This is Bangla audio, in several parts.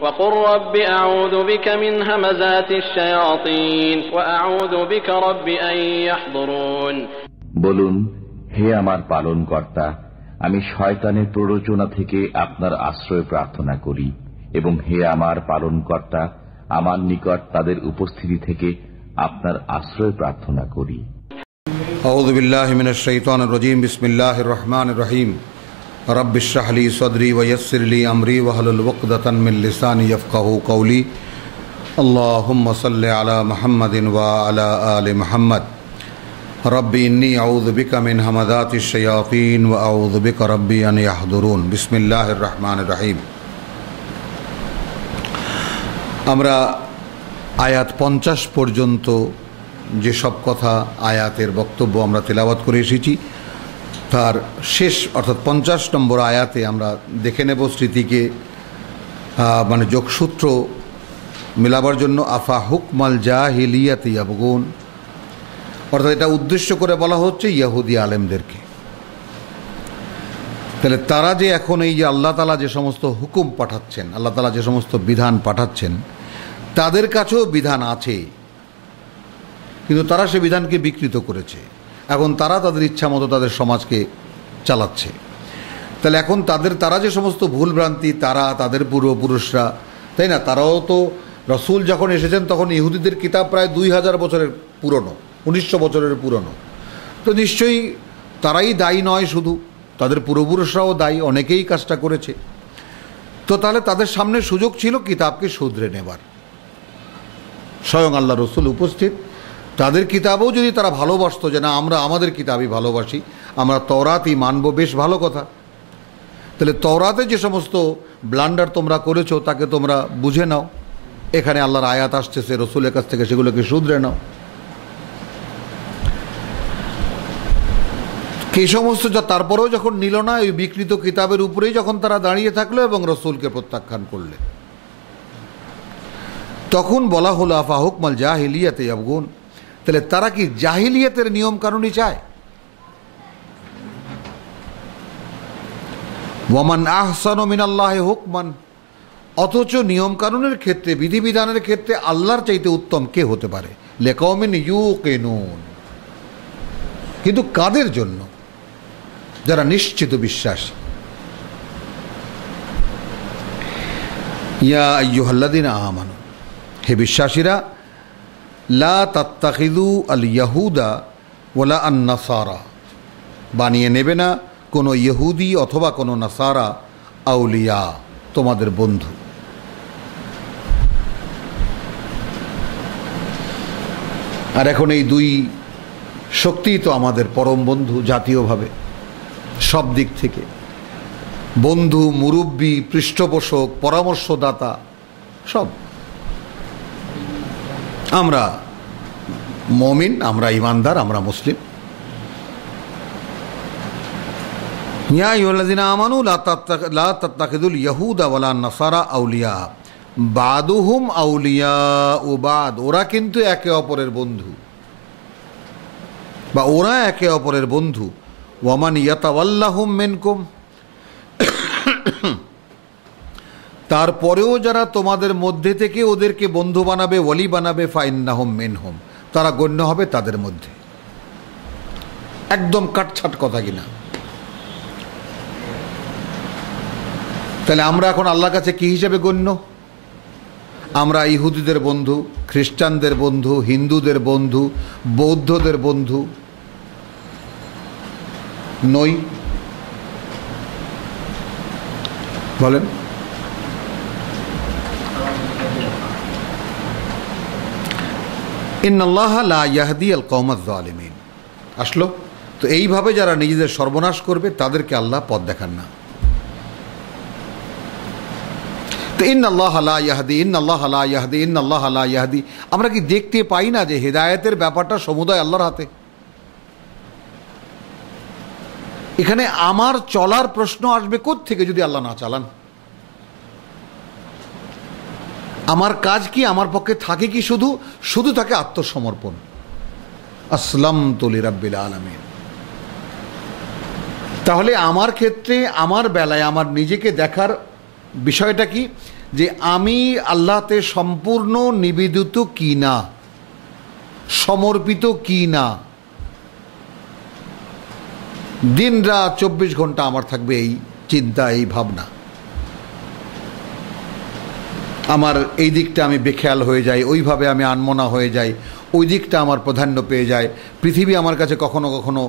وقل رب أعوذ بك من همزات الشياطين وأعوذ بك رب أن يحضرون। বলুন, হে আমার পালনকর্তা, আমি শয়তানের প্ররোচনা থেকে আপনার আশ্রয় প্রার্থনা করি, এবং হে আমার পালনকর্তা, আমার নিকট তাদের উপস্থিতি থেকে আপনার আশ্রয় প্রার্থনা করি। আউযু বিল্লাহি মিনাশ শাইতানির রাজীম। বিসমিল্লাহির রহমানির রহিম। রব্বি ইশরাহ লি সাদরি ওয়া ইয়াসসির লি আমরি ওয়াহলুল উকদাতাম মিন লিসানি ইয়াফকাহু কওলি। আল্লাহুম্মা সাল্লি আলা মুহাম্মাদিন ওয়া আলা আলি মুহাম্মাদ। রব্বি ইন্নী আউযু বিকা মিন হামাযাতিশ শায়াতিন ওয়া আউযু বিকা রব্বি আন ইয়াহদুরুন। বিসমিল্লাহির রহমানির রহিম। আমরা আয়াত 50 পর্যন্ত যেসব কথা, আয়াতের বক্তব্য আমরা তেলাওয়াত করে এসেছি, তার শেষ অর্থাৎ 50 নম্বর আয়াতে আমরা দেখে নেব স্মৃতিকে মানে যোগসূত্র মেলাবার জন্য আফা হুকমাল জাহিলিয়াতি ইয়াবগুন, অর্থাৎ এটা উদ্দেশ্য করে বলা হচ্ছে ইহুদি আলেমদেরকে। তাহলে তারা যে এখন এই যে আল্লাহ তাআলা যে সমস্ত হুকুম পাঠাচ্ছেন, আল্লাহ তাআলা যে সমস্ত বিধান পাঠাচ্ছেন, তাদের কাছেও বিধান আছে, কিন্তু তারা সে বিধানকে বিকৃত করেছে। এখন তারা তাদের ইচ্ছা মতো তাদের সমাজকে চালাচ্ছে। তাহলে এখন তারা যে সমস্ত ভুলভ্রান্তি, তাদের পূর্বপুরুষরা, তাই না, তারাও তো রসুল যখন এসেছেন তখন ইহুদিদের কিতাব প্রায় 2000 বছরের পুরনো, 1900 বছরের পুরনো। তো নিশ্চয়ই তারাই দায়ী নয়, শুধু তাদের পূর্বপুরুষরাও দায়ী, অনেকেই কাজটা করেছে। তো তাহলে তাদের সামনে সুযোগ ছিল কিতাবকে শুধরে নেবার। স্বয়ং আল্লাহ রসুল উপস্থিত, তাদের কিতাবও যদি তারা ভালোবাসতো, যে না আমরা আমাদের কিতাবই ভালোবাসি, আমরা তওরাতই মানব, বেশ ভালো কথা। তাহলে তওরাতে যে সমস্ত ব্লান্ডার তোমরা করেছো তাকে তোমরা বুঝে নাও, এখানে আল্লাহর আয়াত আসতেছে, রসুলের কাছ থেকে সেগুলোকে শুধরে নাও। এই সমস্ত যা তারপরেও যখন নিল না, ওই বিকৃত কিতাবের উপরেই যখন তারা দাঁড়িয়ে থাকলো এবং রসুলকে প্রত্যাখ্যান করলে, তখন বলা হলো আফা হুকমাল জাহিলিয়াতি ইয়াবগুন। তাহলে তারা কি জাহিলিয়াতের নিয়ম কানুনই চায়? ওয়ামান আহসানু মিনাল্লাহি হুকমান, অথচ নিয়ম কানুনের ক্ষেত্রে, বিধিবিধানের ক্ষেত্রে আল্লাহর চাইতে উত্তম কে হতে পারে? লিকাওমিন ইউকিনুন, কিন্তু কাদের জন্য? যারা নিশ্চিত বিশ্বাসী। ইয়া আইয়ুহাল্লাযীনা আমানু, হে বিশ্বাসীরা, লা তাত্তাখিযু আল ইয়াহুদা ওয়ালা আন নাসারা, বানিয়ে নেবে না কোনো ইহুদি অথবা কোনো নাসারা আউলিয়া, তোমাদের বন্ধু। আর এখন এই দুই শক্তিই তো আমাদের পরম বন্ধু জাতীয়ভাবে, সব দিক থেকে বন্ধু, মুরব্বী, পৃষ্ঠপোষক, পরামর্শদাতা, সব। আমরা মুমিন, আমরা ইমানদার, আমরা মুসলিম। ইয়া আইয়ুহাল্লাযীনা আমানু লা তাত্তাখিযুল ইয়াহুদা ওয়ালা নাসারা আউলিয়া বাদুহুম আউলিয়াউ বাদ, ওরা কিন্তু একে অপরের বন্ধু, বা ওরা একে অপরের বন্ধু। ওয়ামান ইয়াতাওয়াল্লাহুম মিনকুম, তারপরেও যারা তোমাদের মধ্যে থেকে ওদেরকে বন্ধু বানাবে, ওয়ালি বানাবে, ফাইন্নাহুম মিনহুম, তারা গণ্য হবে তাদের মধ্যে। একদম কাটছাট কথা কিনা? তাহলে আমরা এখন আল্লাহর কাছে কি হিসেবে গণ্য? আমরা ইহুদিদের বন্ধু, খ্রিস্টানদের বন্ধু, হিন্দুদের বন্ধু, বৌদ্ধদের বন্ধু নই? বলেন। ইন্নাল্লাহা লা ইয়াহদি আল কওমাজ যালিমিন, আসলো তো এইভাবে যারা নিজেদের সর্বনাশ করবে তাদেরকে আল্লাহ পথ দেখান না। তো ইন্নাল্লাহা লা ইয়াহদি, ইন্নাল্লাহা লা ইয়াহদি, ইন্নাল্লাহা লা ইয়াহদি, আমরা কি দেখতে পাই না যে হেদায়েতের ব্যাপারটা সমুদয় আল্লাহর হাতে? এখানে আমার চলার প্রশ্ন আসবে কোত্থেকে যদি আল্লাহ না চালান? আমার কাজ কি, আমার পক্ষে থাকে কি শুধু থাকে আত্মসমর্পণ, আসলামতু লিরাব্বিল আলামিন। তাহলে আমার ক্ষেত্রে, আমার বেলায় আমার নিজেকে দেখার বিষয়টা কি, যে আমি আল্লাহতে সম্পূর্ণ নিবেদিত কি না, সমর্পিত কি না। দিন রাত 24 ঘন্টা আমার থাকবে এই চিন্তা, এই ভাবনা। আমার এই দিকটা আমি বেখেয়াল হয়ে যাই, ওইভাবে আমি আনমনা হয়ে যাই, ওই দিকটা আমার প্রাধান্য পেয়ে যায়। পৃথিবী আমার কাছে কখনো কখনো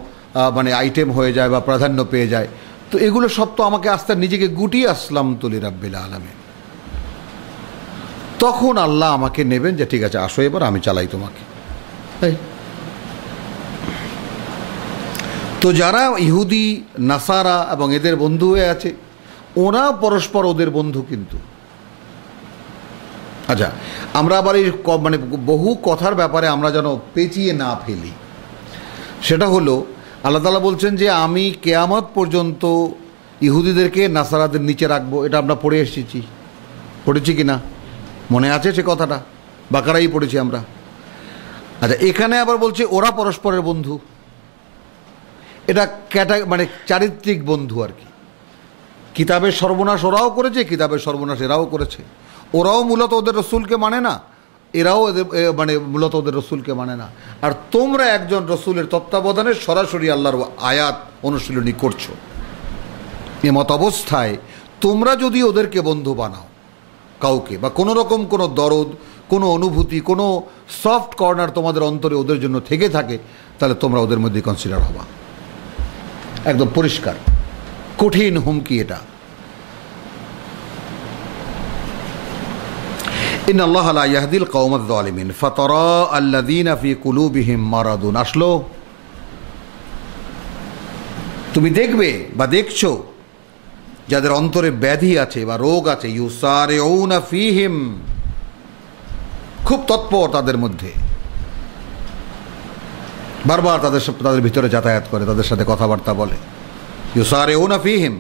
মানে আইটেম হয়ে যায় বা প্রাধান্য পেয়ে যায়। তো এগুলো সব তো আমাকে আস্তে নিজেকে গুটিয়ে আসলাম তুলি রাব্বিল আলামিন। তখন আল্লাহ আমাকে নেবেন যে ঠিক আছে আসো এবার আমি চালাই তোমাকে। তাই তো যারা ইহুদি নাসারা এবং এদের বন্ধু হয়ে আছে, ওরা পরস্পর ওদের বন্ধু কিন্তু। আচ্ছা, আমরা আবার এই মানে বহু কথার ব্যাপারে আমরা যেন পেঁচিয়ে না ফেলি। সেটা হলো আল্লাহ তাআলা বলছেন যে আমি কিয়ামত পর্যন্ত ইহুদিদেরকে নাসারাদের নিচে রাখবো। এটা আমরা পড়ে এসেছি, পড়েছি কি না মনে আছে সে কথাটা? বাকারাই পড়েছি আমরা। আচ্ছা, এখানে আবার বলছে ওরা পরস্পরের বন্ধু। এটা মানে চারিত্রিক বন্ধু আর কি। কিতাবের সর্বনাশ ওরাও করেছে, কিতাবের সর্বনাশ এরাও করেছে। ওরাও মূলত ওদের রসুলকে মানে না, এরাও এদের মানে মূলত ওদের রসুলকে মানে না। আর তোমরা একজন রসুলের তত্ত্বাবধানে সরাসরি আল্লাহর আয়াত অনুশীলনী করছো। এমত অবস্থায় তোমরা যদি ওদেরকে বন্ধু বানাও কাউকে, বা কোনো রকম কোনো দরদ, কোনো অনুভূতি, কোনো সফট কর্নার তোমাদের অন্তরে ওদের জন্য থেকে থাকে, তাহলে তোমরা ওদের মধ্যে কনসিডার হবা। একদম পরিষ্কার, কঠিন হুমকি এটা। ইন্নাল্লাহা লা ইয়াহদিল কওমাজ যালিমিন ফাতারা আল্লাযীনা ফী কুলুবিহিম মারাদুন। আসলো, তুমি দেখবে বা দেখছো যাদের অন্তরে ব্যাধি আছে বা রোগ আছে, ইউসারিউনা ফীহিম, খুব তৎপর তাদের মধ্যে, বারবার তাদের ভিতরে যাতায়াত করে, তাদের সাথে কথাবার্তা বলে। ইউসারিউনা ফীহিম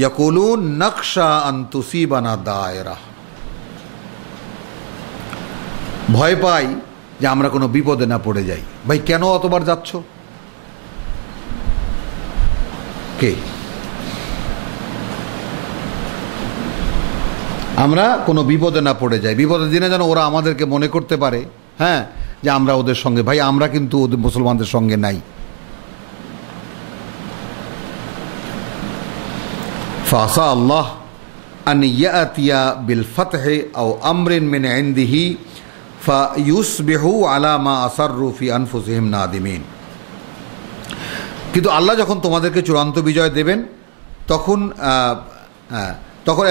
ইয়াকুলুন নাখশা আন তুসিবানা দায়রা, ভয় পাই যে আমরা কোনো বিপদে না পড়ে যাই। ভাই কেন অতবার যাচ্ছ? কে? আমরা কোনো বিপদে না পড়ে যাই, বিপদের দিনে যেন ওরা আমাদেরকে মনে করতে পারে হ্যাঁ যে আমরা ওদের সঙ্গে। ভাই আমরা কিন্তু ওদের মুসলমানদের সঙ্গে নাই। ফাসা আল্লাহ আন ইয়াতিয়া বিল ফাতহি আও আমরিন মিন ইনদিহি ফায়ুসবিহু আলা মা আসাররু ফি আনফুসিহিম নাদিমিন। কিন্তু আল্লাহ যখন তোমাদেরকে চূড়ান্ত বিজয় দেবেন তখন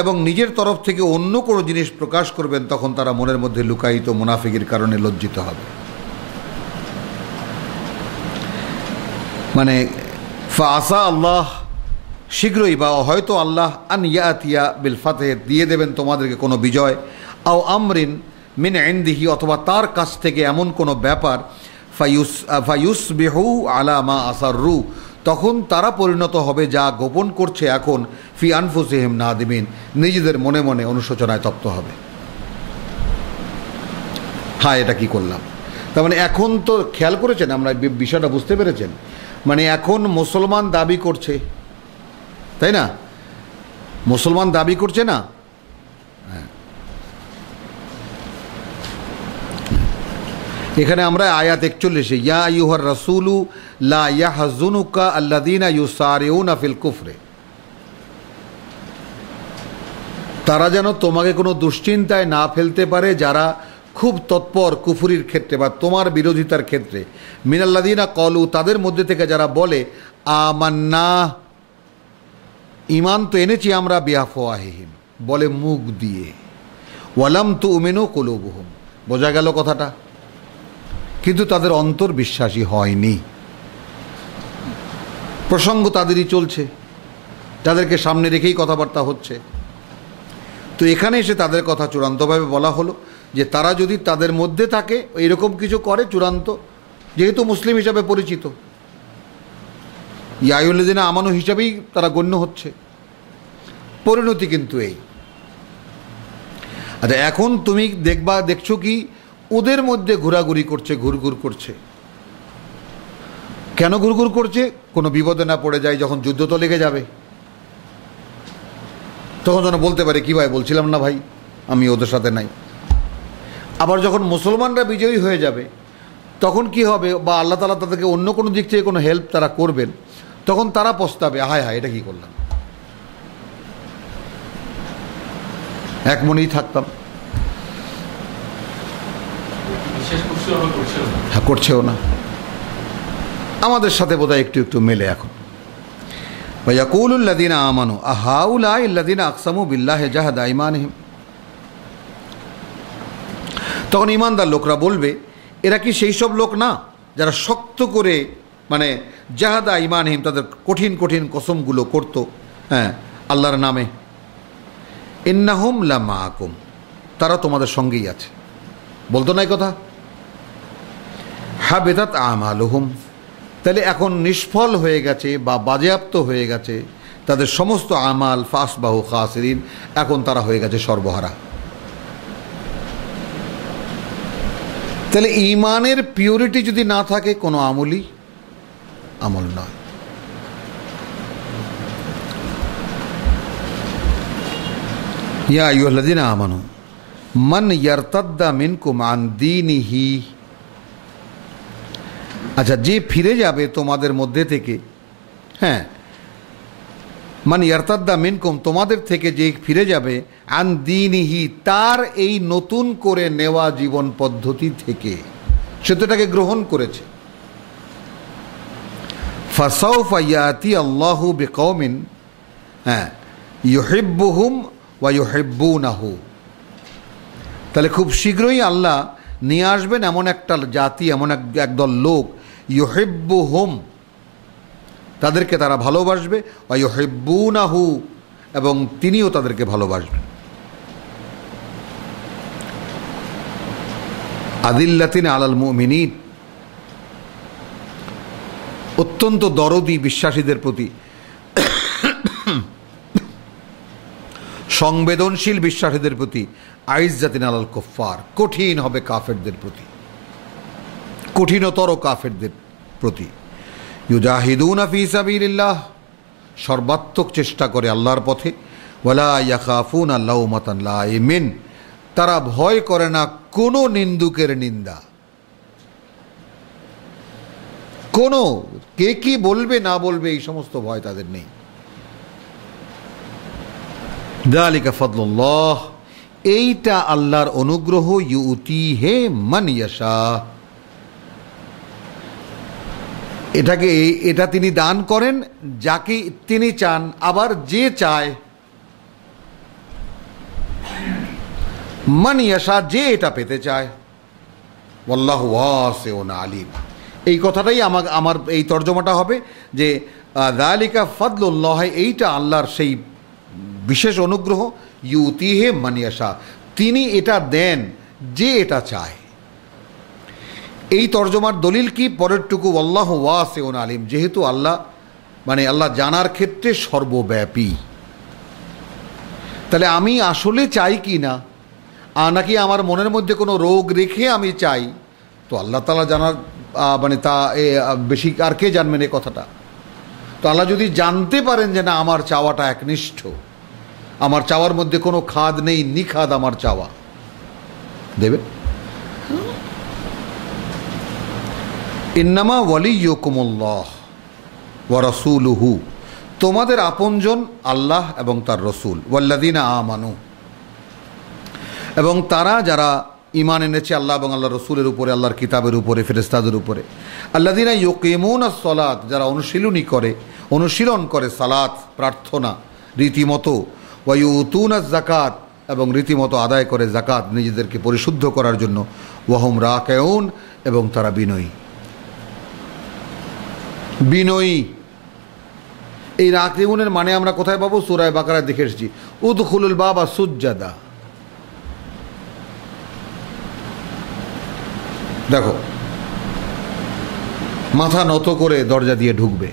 এবং নিজের তরফ থেকে অন্য কোনো জিনিস প্রকাশ করবেন, তখন তারা মনের মধ্যে লুকায়িত মুনাফিকের কারণে লজ্জিত হবে। মানে ফাসা আল্লাহ, শীঘ্রই বা হয়তো আল্লাহ, আন ইয়াতিয়া বিল ফাতহ, দিয়ে দেবেন তোমাদেরকে কোনো বিজয়, আও আমরিন মিন ইনদিহি, অথবা তার কাছ থেকে এমন কোনো ব্যাপার, ফায়ুসবিহু আলা মা আসাররু, তখন তারা পরিণত হবে যা গোপন করছে এখন, ফি আনফুসিহিম নাদিমিন, নিজেদের মনে মনে অনুশোচনায় তপ্ত হবে। হ্যাঁ, এটা কি করলাম। তার মানে এখন তো খেয়াল করেছেন, আমরা বিষয়টা বুঝতে পেরেছেন। মানে এখন মুসলমান দাবি করছে, তাই না? মুসলমান দাবি করছে না? এখানে আমরা আয়াত 41, ইয়া আইয়ুহার রাসূলু লা ইয়াহজুনুকা আল্লাযীনা ইউসারিউনা ফিল কুফরে, তারা যেন তোমাকে কোনো দুশ্চিন্তায় না ফেলতে পারে যারা খুব তৎপর কুফরির ক্ষেত্রে বা তোমার বিরোধিতার ক্ষেত্রে, মিনাল্লাযীনা ক্বালু, তাদের মধ্যে থেকে যারা বলে আমান্না, ঈমান তো এনেছি আমরা, বিআফওয়াহিহিম, বলে মুখ দিয়ে, ওয়ালাম তুমিনু কুলুবুহুম, বোঝা গেল কথাটা, কিন্তু তাদের অন্তর বিশ্বাসী হয়নি। প্রসঙ্গ তাদেরই চলছে, তাদেরকে সামনে রেখেই কথাবার্তা হচ্ছে। তো এখানে এসে তাদের কথা চূড়ান্তভাবে বলা হলো যে তারা যদি তাদের মধ্যে থাকে এরকম কিছু করে চূড়ান্ত, যেহেতু মুসলিম হিসাবে পরিচিত, ইয়া আইয়ুহাল্লাযীনা আমানু হিসাবেই তারা গণ্য হচ্ছে, পরিণতি কিন্তু এই। আচ্ছা, এখন তুমি দেখছো কি ওদের মধ্যে ঘোরাঘুরি করছে, ঘুরঘুর করছে। কেন ঘুরঘুর করছে? কোনো বিপদে না পড়ে যায়, যখন যুদ্ধ তো লেগে যাবে তখন যেন বলতে পারে কি ভাই বলছিলাম না ভাই, আমি ওদের সাথে নাই। আবার যখন মুসলমানরা বিজয়ী হয়ে যাবে তখন কি হবে, বা আল্লাহ তাআলা তাদেরকে অন্য কোনো দিক থেকে কোনো হেল্প তারা করবেন, তখন তারা পস্তাবে, হায় হায় এটা কি করলাম, এক মনেই থাকতাম। হ্যাঁ, করছেও না। আমাদের সাথে বোধহয় একটু একটু মেলে এখন। ওয়ায়াকুলুল্লাযীনা আমানু আহাউলাইল্লাযীনা আকসামু বিল্লাহি জাহাদা ঈমানিহিম, তখন ঈমানদার লোকরা বলবে এরা কি সেই সব লোক না যারা শক্ত করে মানে জাহাদা ঈমানিহিম তাদের কঠিন কঠিন কসমগুলো করত, হ্যাঁ, আল্লাহর নামে। ইন্নাহুম লামাআকুম, তারা তোমাদের সঙ্গেই আছে, বলতো না এই কথা। হাবিতাত আমালুহুম, তাহলে এখন নিষ্ফল হয়ে গেছে বা বাজেয়াপ্ত হয়ে গেছে তাদের সমস্ত আমাল, ফাসবাহু খাসিরিন, এখন তারা হয়ে গেছে সর্বহারা। তাহলে ঈমানের পিউরিটি যদি না থাকে কোনো আমলই আমল নয়। ইয়া আইয়ুহাল্লাযীনা আমানু মান ইয়ারতাদ্দা মিনকুম আন দীনিহি, আচ্ছা, যে ফিরে যাবে তোমাদের মধ্যে থেকে, হ্যাঁ, মান ইয়ারতাদ্দা মিনকুম, তোমাদের থেকে যে ফিরে যাবে, আন দীনিহি, তার এই নতুন করে নেওয়া জীবন পদ্ধতি থেকে, সে তো এটাকে গ্রহণ করেছে। ফাসাউফা ইয়াতি আল্লাহু বিকওমিন, হ্যাঁ, ইউহিব্বুহুম ওয়া ইউহিব্বুনাহু, তাহলে খুব শীঘ্রই আল্লাহ নিয়ে আসবেন এমন একটা জাতি, এমন একদল লোক, ইউহিব্বুহুম, তাদেরকে তারা ভালোবাসবে, ওয়া ইউহিব্বুনাহু, এবং তিনিও তাদেরকে ভালোবাসবেন। আদিল্লাতিন আলাল মুমিনিন, অত্যন্ত দরদি বিশ্বাসীদের প্রতি, সংবেদনশীল বিশ্বাসীদের প্রতি। আইজ্জাতিন আলাল কুফফার, কঠিন হবে কাফেরদের প্রতি, কঠিনতর কাফেরদের প্রতি। ইউজাহিদুনা ফি সাবিলিল্লাহ, সর্বাত্মক চেষ্টা করে আল্লাহর পথে। ওয়ালা ইয়াখাফুনা লাউমাতান লাইমিন, তারা ভয় করে না কোনো নিন্দুকের নিন্দা, কোনো কে কি বলবে না বলবে এই সমস্ত ভয় তাদের নেই। যালিকা ফাদলুল্লাহ, এইটা আল্লাহর অনুগ্রহ, ইউতিহি মান ইয়াশা, এটা তিনি দান করেন যাকে তিনি চান, আবার যে চায়, মান ইয়াশা, যে এটা পেতে চায়। ওয়াল্লাহু ওয়াসিউন আলিম, এই কথাটাই আমার এই তর্জমাটা হবে যে যালিকা ফাদলুল্লাহ, এইটা আল্লাহর সেই বিশেষ অনুগ্রহ, ইউতিহি মান ইয়াশা, তিনি এটা দেন যে এটা চায়। এই তর্জমার দলিল কি? পরেরটুকু, আল্লাহু ওয়াসিউন আলিম, যেহেতু আল্লাহ মানে আল্লাহ জানার ক্ষেত্রে সর্বব্যাপী। তাহলে আমি আসলে চাই কি না, নাকি আমার মনের মধ্যে কোনো রোগ রেখে আমি চাই, তো আল্লাহ তাআলা জানার মানে তা বেশি আর কে জানবেন এই কথাটা। তো আল্লাহ যদি জানতে পারেন যে না আমার চাওয়াটা একনিষ্ঠ, আমার চাওয়ার মধ্যে কোনো খাদ নেই, নিখাদ আমার চাওয়া, দেবে। ইন্নামা ওয়ালিয়্যুকুমুল্লাহ ওয়া রাসূলুহু, তোমাদের আপনজন আল্লাহ এবং তার রসুল। ওয়াল্লাযীনা আমানু, এবং তারা যারা ঈমান এনেছে আল্লাহ এবং আল্লাহর রসুলের উপরে, আল্লাহর কিতাবের উপরে, ফেরেশতাদের উপরে। আল্লাযীনা ইউকিমুনাস সালাত, যারা অনুশীলন করে সালাত, প্রার্থনা রীতিমতো। ওয়া ইউতুনাজ যাকাত, এবং রীতিমতো আদায় করে যাকাত, নিজেদেরকে পরিশুদ্ধ করার জন্য। ওয়া হুম রাকিউন, এবং তারা বিনয়ী। এই রাকিউনের মানে আমরা কোথায় পাবো? সূরা বাকারায় দেখে এসেছি, উদখুলুল বাবা সুজ্জাদা। দেখো, মাথা নত করে দরজা দিয়ে ঢুকবে।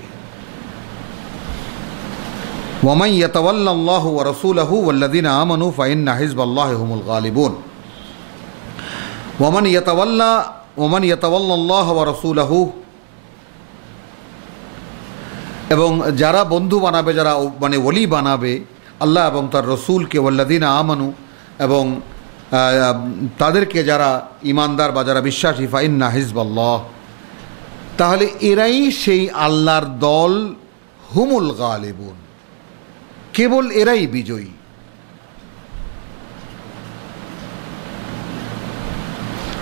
ওয়ামান ইয়াতাওয়াল্লাল্লাহু ওয়া রাসূলুহু ওয়াল্লাযীনা আমানু ফাইন্না হিজবাল্লাহি হুমুল গালিবুন। ওয়ামান ইয়াতাওয়াল্লাল্লাহু ওয়া রাসূলুহু, এবং যারা বন্ধু বানাবে, যারা মানে ওলি বানাবে আল্লাহ এবং তার রসুলকে, ওয়াল্লাযীনা আমানু, এবং তাদেরকে যারা ইমানদার বা যারা বিশ্বাসী ফাইন্না হিজবাল্লাহ, তাহলে এরাই সেই আল্লাহর দল, হুমুল গালিবুন, কেবল এরাই বিজয়ী।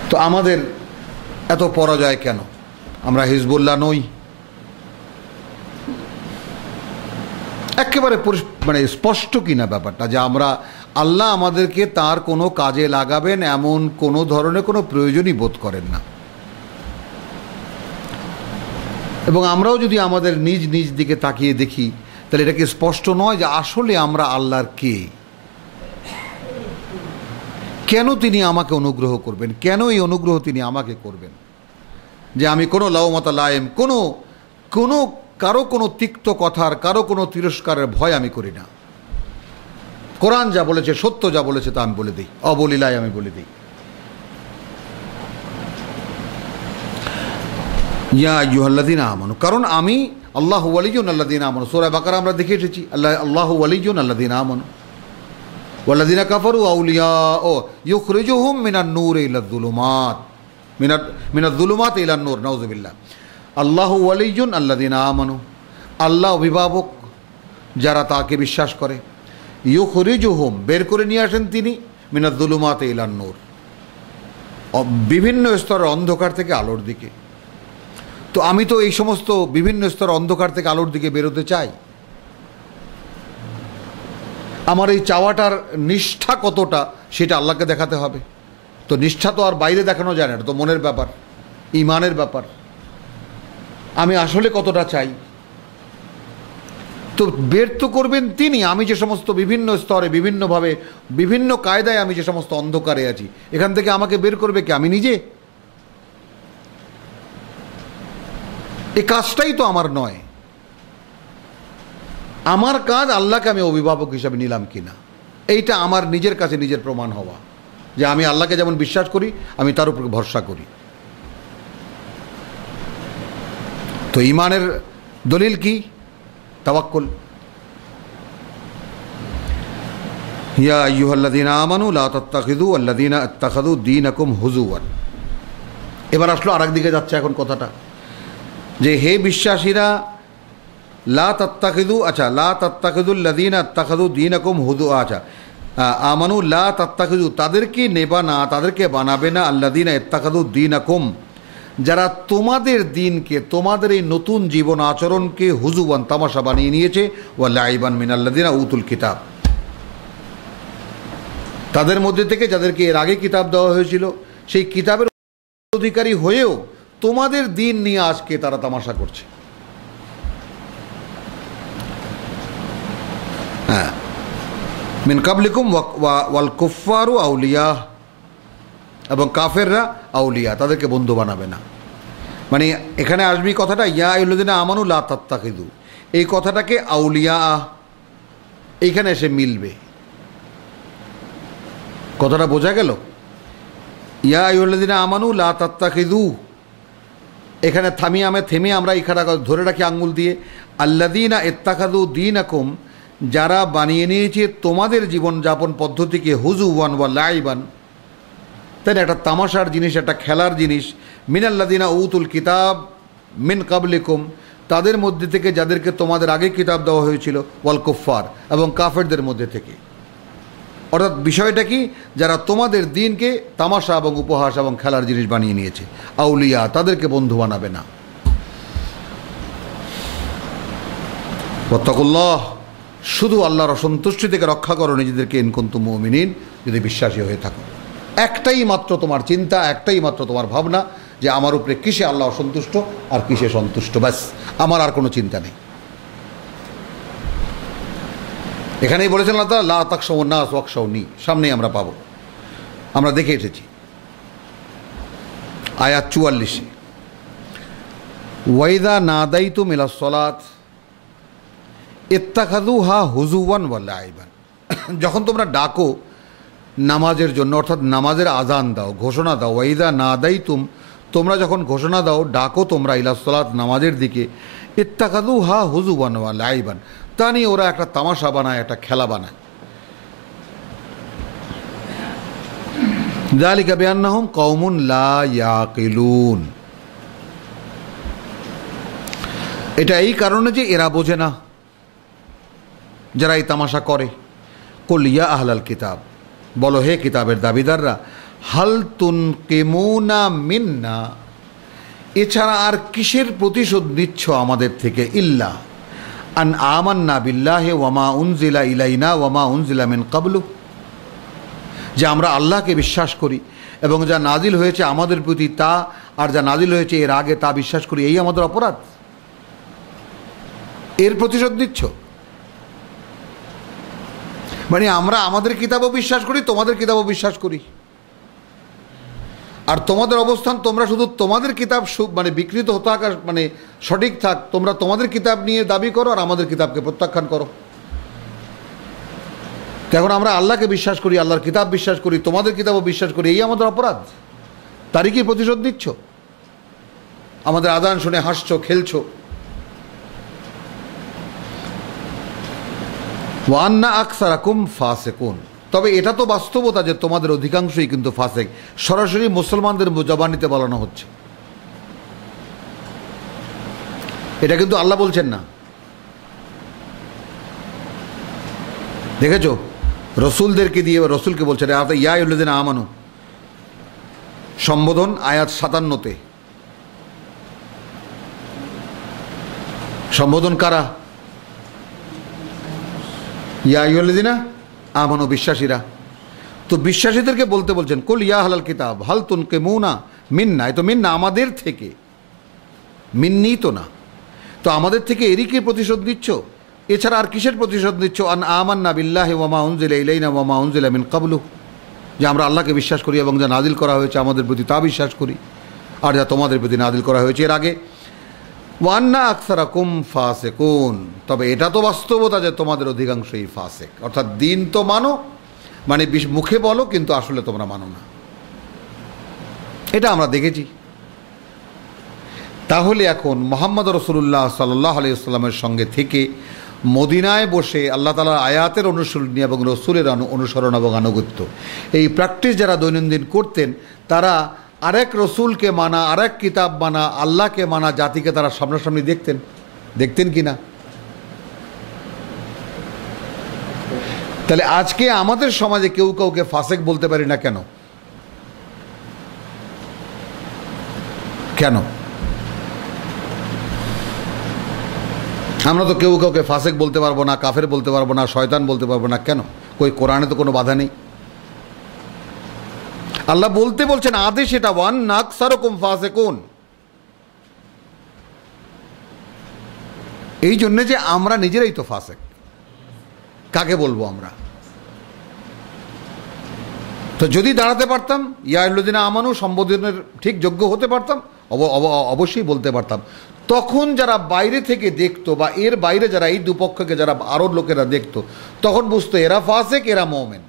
তো আমাদের এত পরাজয় কেন? আমরা হিজবুল্লাহ নই? একেবারে মানে স্পষ্ট কিনা ব্যাপারটা, যে আমরা আল্লাহ আমাদেরকে তার কোনো কাজে লাগাবেন এমন কোনো ধরনের কোনো প্রয়োজনই বোধ করেন না। এবং আমরাও যদি আমাদের নিজ নিজ দিকে তাকিয়ে দেখি, তাহলে এটা কি স্পষ্ট নয় যে আসলে আমরা আল্লাহর কে? কেন তিনি আমাকে অনুগ্রহ করবেন? কেন এই অনুগ্রহ তিনি আমাকে করবেন? যে আমি কোনো লাউমাতা লায়েম, কারো কোনো তিক্ত কথার, কারো কোনো তিরস্কারের ভয় আমি করি না। কোরআন যা বলেছে, সত্য যা বলেছে তা আমি বলে দিই, অবলীলায় আমি বলে দিই। ইয়া আইয়ুহাল্লাযীনা আমানু, কারণ আমি আল্লাহু ওয়ালিয়্যুন আল্লাযীনা আমানু, সূরা বাকারা আমরা দেখে এসেছি, আল্লাহু ওয়ালিয়্যুন আল্লাযীনা আমানু ওয়াল্লাযীনা কাফারু আউলিয়াউ ইউখরিজুহুম মিনান নূরি ইলায যুলুমাত, মিনাজ যুলুমাতি ইলান নূর, নাউযুবিল্লাহ। আল্লাহু ওয়ালিয়্যুন আল্লাযীনা আমানু, আল্লাহ অভিভাবক যারা তাকে বিশ্বাস করে, ইউখরিজুহুম বের করে নিয়ে আসেন তিনি, মিনাজ যুলুমাতি ইলান নূর, বিভিন্ন স্তরের অন্ধকার থেকে আলোর দিকে। তো আমি তো এই সমস্ত বিভিন্ন স্তরের অন্ধকার থেকে আলোর দিকে বেরোতে চাই। আমার এই চাওয়াটার নিষ্ঠা কতটা সেটা আল্লাহকে দেখাতে হবে। তো নিষ্ঠা তো আর বাইরে দেখানো যায় না, এটা তো মনের ব্যাপার, ইমানের ব্যাপার। আমি আসলে কতটা চাই তো বের তো করবেন তিনি। আমি যে সমস্ত বিভিন্ন স্তরে, বিভিন্নভাবে, বিভিন্ন কায়দায় আমি যে সমস্ত অন্ধকারে আছি, এখান থেকে আমাকে বের করবে কে? আমি নিজে। এই কাজটাই তো আমার নয়। আমার কাজ আল্লাহকে আমি অভিভাবক হিসাবে নিলাম কিনা, এইটা আমার নিজের কাছে নিজের প্রমাণ হওয়া, যে আমি আল্লাহকে যেমন বিশ্বাস করি, আমি তার উপর ভরসা করি। তো ঈমানের দলিল কি? তাওয়াক্কুল। ইয়া আইয়ুহাল্লাযীনা আমানু লা তাত্তাখিযু আল্লাযীনা ইত্তাখাযু দীনাকুম হুজুওয়ান। এবার আসলো আরেক দিকে যাচ্ছে এখন কথাটা, যে হে বিশ্বাসীরা, লা তাত্তাখিযু, আচ্ছা, লা তাত্তাখিযুল্লাযীনা ইত্তাখাযু দীনাকুম হুজুওয়া, আচ্ছা, আমানু লা তাত্তাখিযু, তাদেরকে নেবা না, তাদেরকে বানাবে না, আল্লাযীনা ইত্তাখাযু দীনাকুম, যারা তোমাদের দিনকে, তোমাদের এই নতুন জীবন আচরণকে হুজুওয়ান, তামাশা বানিয়ে নিয়েছে, ওয়া লাইবান মিনাল্লাযীনা উতুল কিতাব, তাদের মধ্যে থেকে যাদেরকে এর আগে কিতাব দেওয়া হয়েছিল, সেই কিতাবের অধিকারী হয়েও তোমাদের দিন নিয়ে আজকে তারা তামাশা করছে। হ্যাঁ, মিন কাবলিকুম ওয়াল কুফফারু আউলিয়া, এবং কাফেররা আউলিয়া, তাদেরকে বন্ধু বানাবে না। মানে এখানে আসবি কথাটা, ইয়া আইয়ুহাল্লাযীনা আমানু লা তাত্তাখিযু, এই কথাটাকে আউলিয়া এইখানে এসে মিলবে। কথাটা বোঝা গেল? ইয়া আইয়ুহাল্লাযীনা আমানু লা তাত্তাখিযু, এখানে থেমে আমরা এখানে ধরে রাখি আঙ্গুল দিয়ে, আল্লাযীনা ইত্তাখাযু দীনাকুম, যারা বানিয়ে নিয়েছে তোমাদের জীবনযাপন পদ্ধতিকে হুজুওয়ান ওয়া লাইবান, তাই না, একটা তামাশার জিনিস, একটা খেলার জিনিস, মিনাল্লাযীনা উতুল কিতাব মিন কাবলিকুম, তাদের মধ্যে থেকে যাদেরকে তোমাদের আগে কিতাব দেওয়া হয়েছিল, ওয়াল কুফফার, এবং কাফেরদের মধ্যে থেকে। অর্থাৎ বিষয়টা কি, যারা তোমাদের দিনকে তামাশা এবং উপহাস এবং খেলার জিনিস বানিয়ে নিয়েছে, আউলিয়া, তাদেরকে বন্ধু বানাবে না। ওয়াত্তাকুল্লাহ, শুধু আল্লাহর অসন্তুষ্টি থেকে রক্ষা করো নিজেদেরকে, ইন কুনতুম মুমিনিন, যদি বিশ্বাসী হয়ে থাকো। একটাই মাত্র তোমার চিন্তা, একটাই মাত্র তোমার ভাবনা, যে আমার উপরে কিসে আল্লাহ অসন্তুষ্ট আর কিসে সন্তুষ্ট, ব্যাস, আমার আর কোনো চিন্তা নেই। এখানেই বলেছেন আল্লাহ তাআলা, লা তাখশাউন নাস ওয়াখশাউনি, সামনেই আমরা পাবো, আমরা দেখে এসেছি আয়াত 44। ওয়াইদা নাদাইতুম ইলাস সালাত ইত্তাখাযুহা হুজুওয়ান ওয়া লাইবান, যখন তোমরা ডাকো নামাজের জন্য, অর্থাৎ নামাজের আজান দাও, ঘোষণা দাও, ওয়াইদা নাদাইতুম, তোমরা যখন ঘোষণা দাও, ডাকো তোমরা, ইলাস সালাত, নামাজের দিকে, ইত্তাখাযুহা হুজুওয়ান ওয়া লাইবান, তা নিয়ে ওরা একটা তামাশা বানায়, একটা খেলা বানায়। যালিকা বিআন্নাহুম কওমুন লা ইয়াকিলুন, এটা এই কারণে যে এরা বোঝে না, যারা এই তামাশা করে। কুল ইয়া আহলাল কিতাব, বলো হে কিতাবের দাবিদাররা, হাল তুনকিমুনা মিন্না, এছাড়া আর কিসের প্রতিশোধ নিচ্ছ আমাদের থেকে, ইল্লা আন আমান্না বিল্লাহি ওয়া মা উনজিলা ইলাইনা ওয়া মা উনজিলা মিন ক্বাবলু, যে আমরা আল্লাহকে বিশ্বাস করি এবং যা নাজিল হয়েছে আমাদের প্রতি তা, আর যা নাজিল হয়েছে এর আগে তা বিশ্বাস করি, এই আমাদের অপরাধ, এর প্রতিশোধ নিচ্ছ? মানে আমরা আমাদের কিতাবও বিশ্বাস করি, তোমাদের কিতাবও বিশ্বাস করি, আর তোমাদের অবস্থান তোমরা শুধু তোমাদের কিতাব মানে বিকৃত থাক আর মানে সঠিক থাক, তোমরা তোমাদের কিতাব নিয়ে দাবি করো আর আমাদের কিতাবকে প্রত্যাখ্যান করো। এখন আমরা আল্লাহকে বিশ্বাস করি, আল্লাহর কিতাব বিশ্বাস করি, তোমাদের কিতাবও বিশ্বাস করি, এই আমাদের অপরাধ, তারই কি প্রতিশোধ নিচ্ছ? আমাদের আযান শুনে হাসছো, খেলছো। ওয়া আন্না আকসারাকুম ফাসিকুন, তবে এটা তো বাস্তবতা যে তোমাদের অধিকাংশই কিন্তু ফাসেক, সরাসরি মুসলমানদের জবানিতে বলানো হচ্ছে, এটা কিন্তু আল্লাহ বলছেন না। দেখেছো রসুলদেরকে দিয়ে রসুলকে বলছেন ইয়া আইয়ুহাল্লাযীনা আমানু, সম্বোধন আয়াত 57-তে। সম্বোধন কারা? ইয়া আইয়ুহাল্লাযীনা আমানু, বিশ্বাসীরা। তো বিশ্বাসীদেরকে বলতে বলছেন কুল ইয়া আহলাল কিতাব হাল তুনকিমুনা মিন্না, এই তো মিন্না আমাদের থেকে, মিন্নি তো না, তো আমাদের থেকে এরই কি প্রতিশোধ নিচ্ছ? এছাড়া আর কিসের প্রতিশোধ নিচ্ছ? আন আমান্না বিল্লাহি ওয়া মা উনজিলা ইলাইনা ওয়া মা উনজিলা মিন ক্বাবলু, যে আমরা আল্লাহকে বিশ্বাস করি এবং যা নাজিল করা হয়েছে আমাদের প্রতি তা বিশ্বাস করি, আর যা তোমাদের প্রতি নাজিল করা হয়েছে এর আগে। ওয়া আন্না আকসারাকুম ফাসিকুন, তবে এটা তো বাস্তবতা যে তোমাদের অধিকাংশই ফাসেক, অর্থাৎ দিন তো মানো, মানে মুখে বলো কিন্তু আসলে তোমরা মানো না, এটা আমরা দেখেছি। তাহলে এখন মুহাম্মদ রাসূলুল্লাহ সাল্লাল্লাহু আলাইহি ওয়াসাল্লামের সঙ্গে থেকে মদিনায় বসে আল্লাহ তাআলার আয়াতের অনুসরণ এবং রসুলের অনুসরণ এবং আনুগত্য, এই প্র্যাকটিস যারা দৈনন্দিন করতেন, তারা আরেক রসুলকে মানা, আরেক কিতাব মানা, আল্লাহকে মানা জাতিকে তারা সামনাসামনি দেখতেন কি না? তাহলে আজকে আমাদের সমাজে কেউ কাউকে ফাসেক বলতে পারি না কেন? কেন আমরা তো কেউ কাউকে ফাসেক বলতে পারবো না, কাফের বলতে পারবো না, শয়তান বলতে পারবো না কেন? কই কোরআনে তো কোনো বাধা নেই। আল্লাহ বলতে বলছেন আদেশ, এটা ওয়ান আকসারুকুম ফাসিকুন, এই জন্য যে আমরা নিজেরাই তো ফাসেক, কাকে বলবো আমরা? তো যদি দাঁড়াতে পারতাম ইয়া আইয়ুহাল্লাযীনা আমানু সম্বোধনের ঠিক যোগ্য হতে পারতাম, অবশ্যই বলতে পারতাম। তখন যারা বাইরে থেকে দেখতো বা এর বাইরে যারা এই দুপক্ষকে যারা আরব লোকেরা দেখতো, তখন বুঝতো এরা ফাসেক, এরা মুমিন।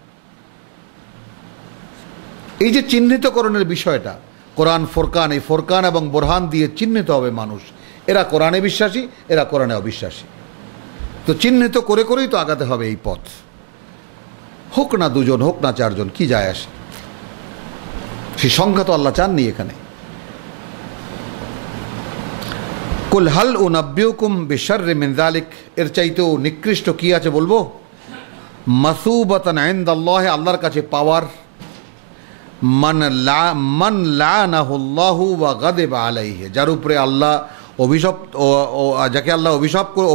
এই যে চিহ্নিতকরণের বিষয়টা, কোরআন ফোরকান, এই ফোরকান এবং বোরহান দিয়ে চিহ্নিত হবে মানুষ, এরা কোরআনে বিশ্বাসী, এরা কোরআনে অবিশ্বাসী। তো চিহ্নিত করে করেই তো আগাতে হবে এই পথ, হোক না দুজন, হোক না চারজন, কি যায় আসে? সেই সংখ্যা তো আল্লাহ চাননি এখানে। কুল হাল উনাব্বিউকুম বিশাররি মিন যালিক, এর চাইতেও নিকৃষ্ট কি আছে বলবো? মাসুবাতান ইনদাল্লাহ, আল্লাহর কাছে পাওয়ার। মান লানাহুল্লাহু ওয়া গাদিবা আলাইহি, যার উপরে আল্লাহ অভিশপ্ত, যাকে আল্লাহ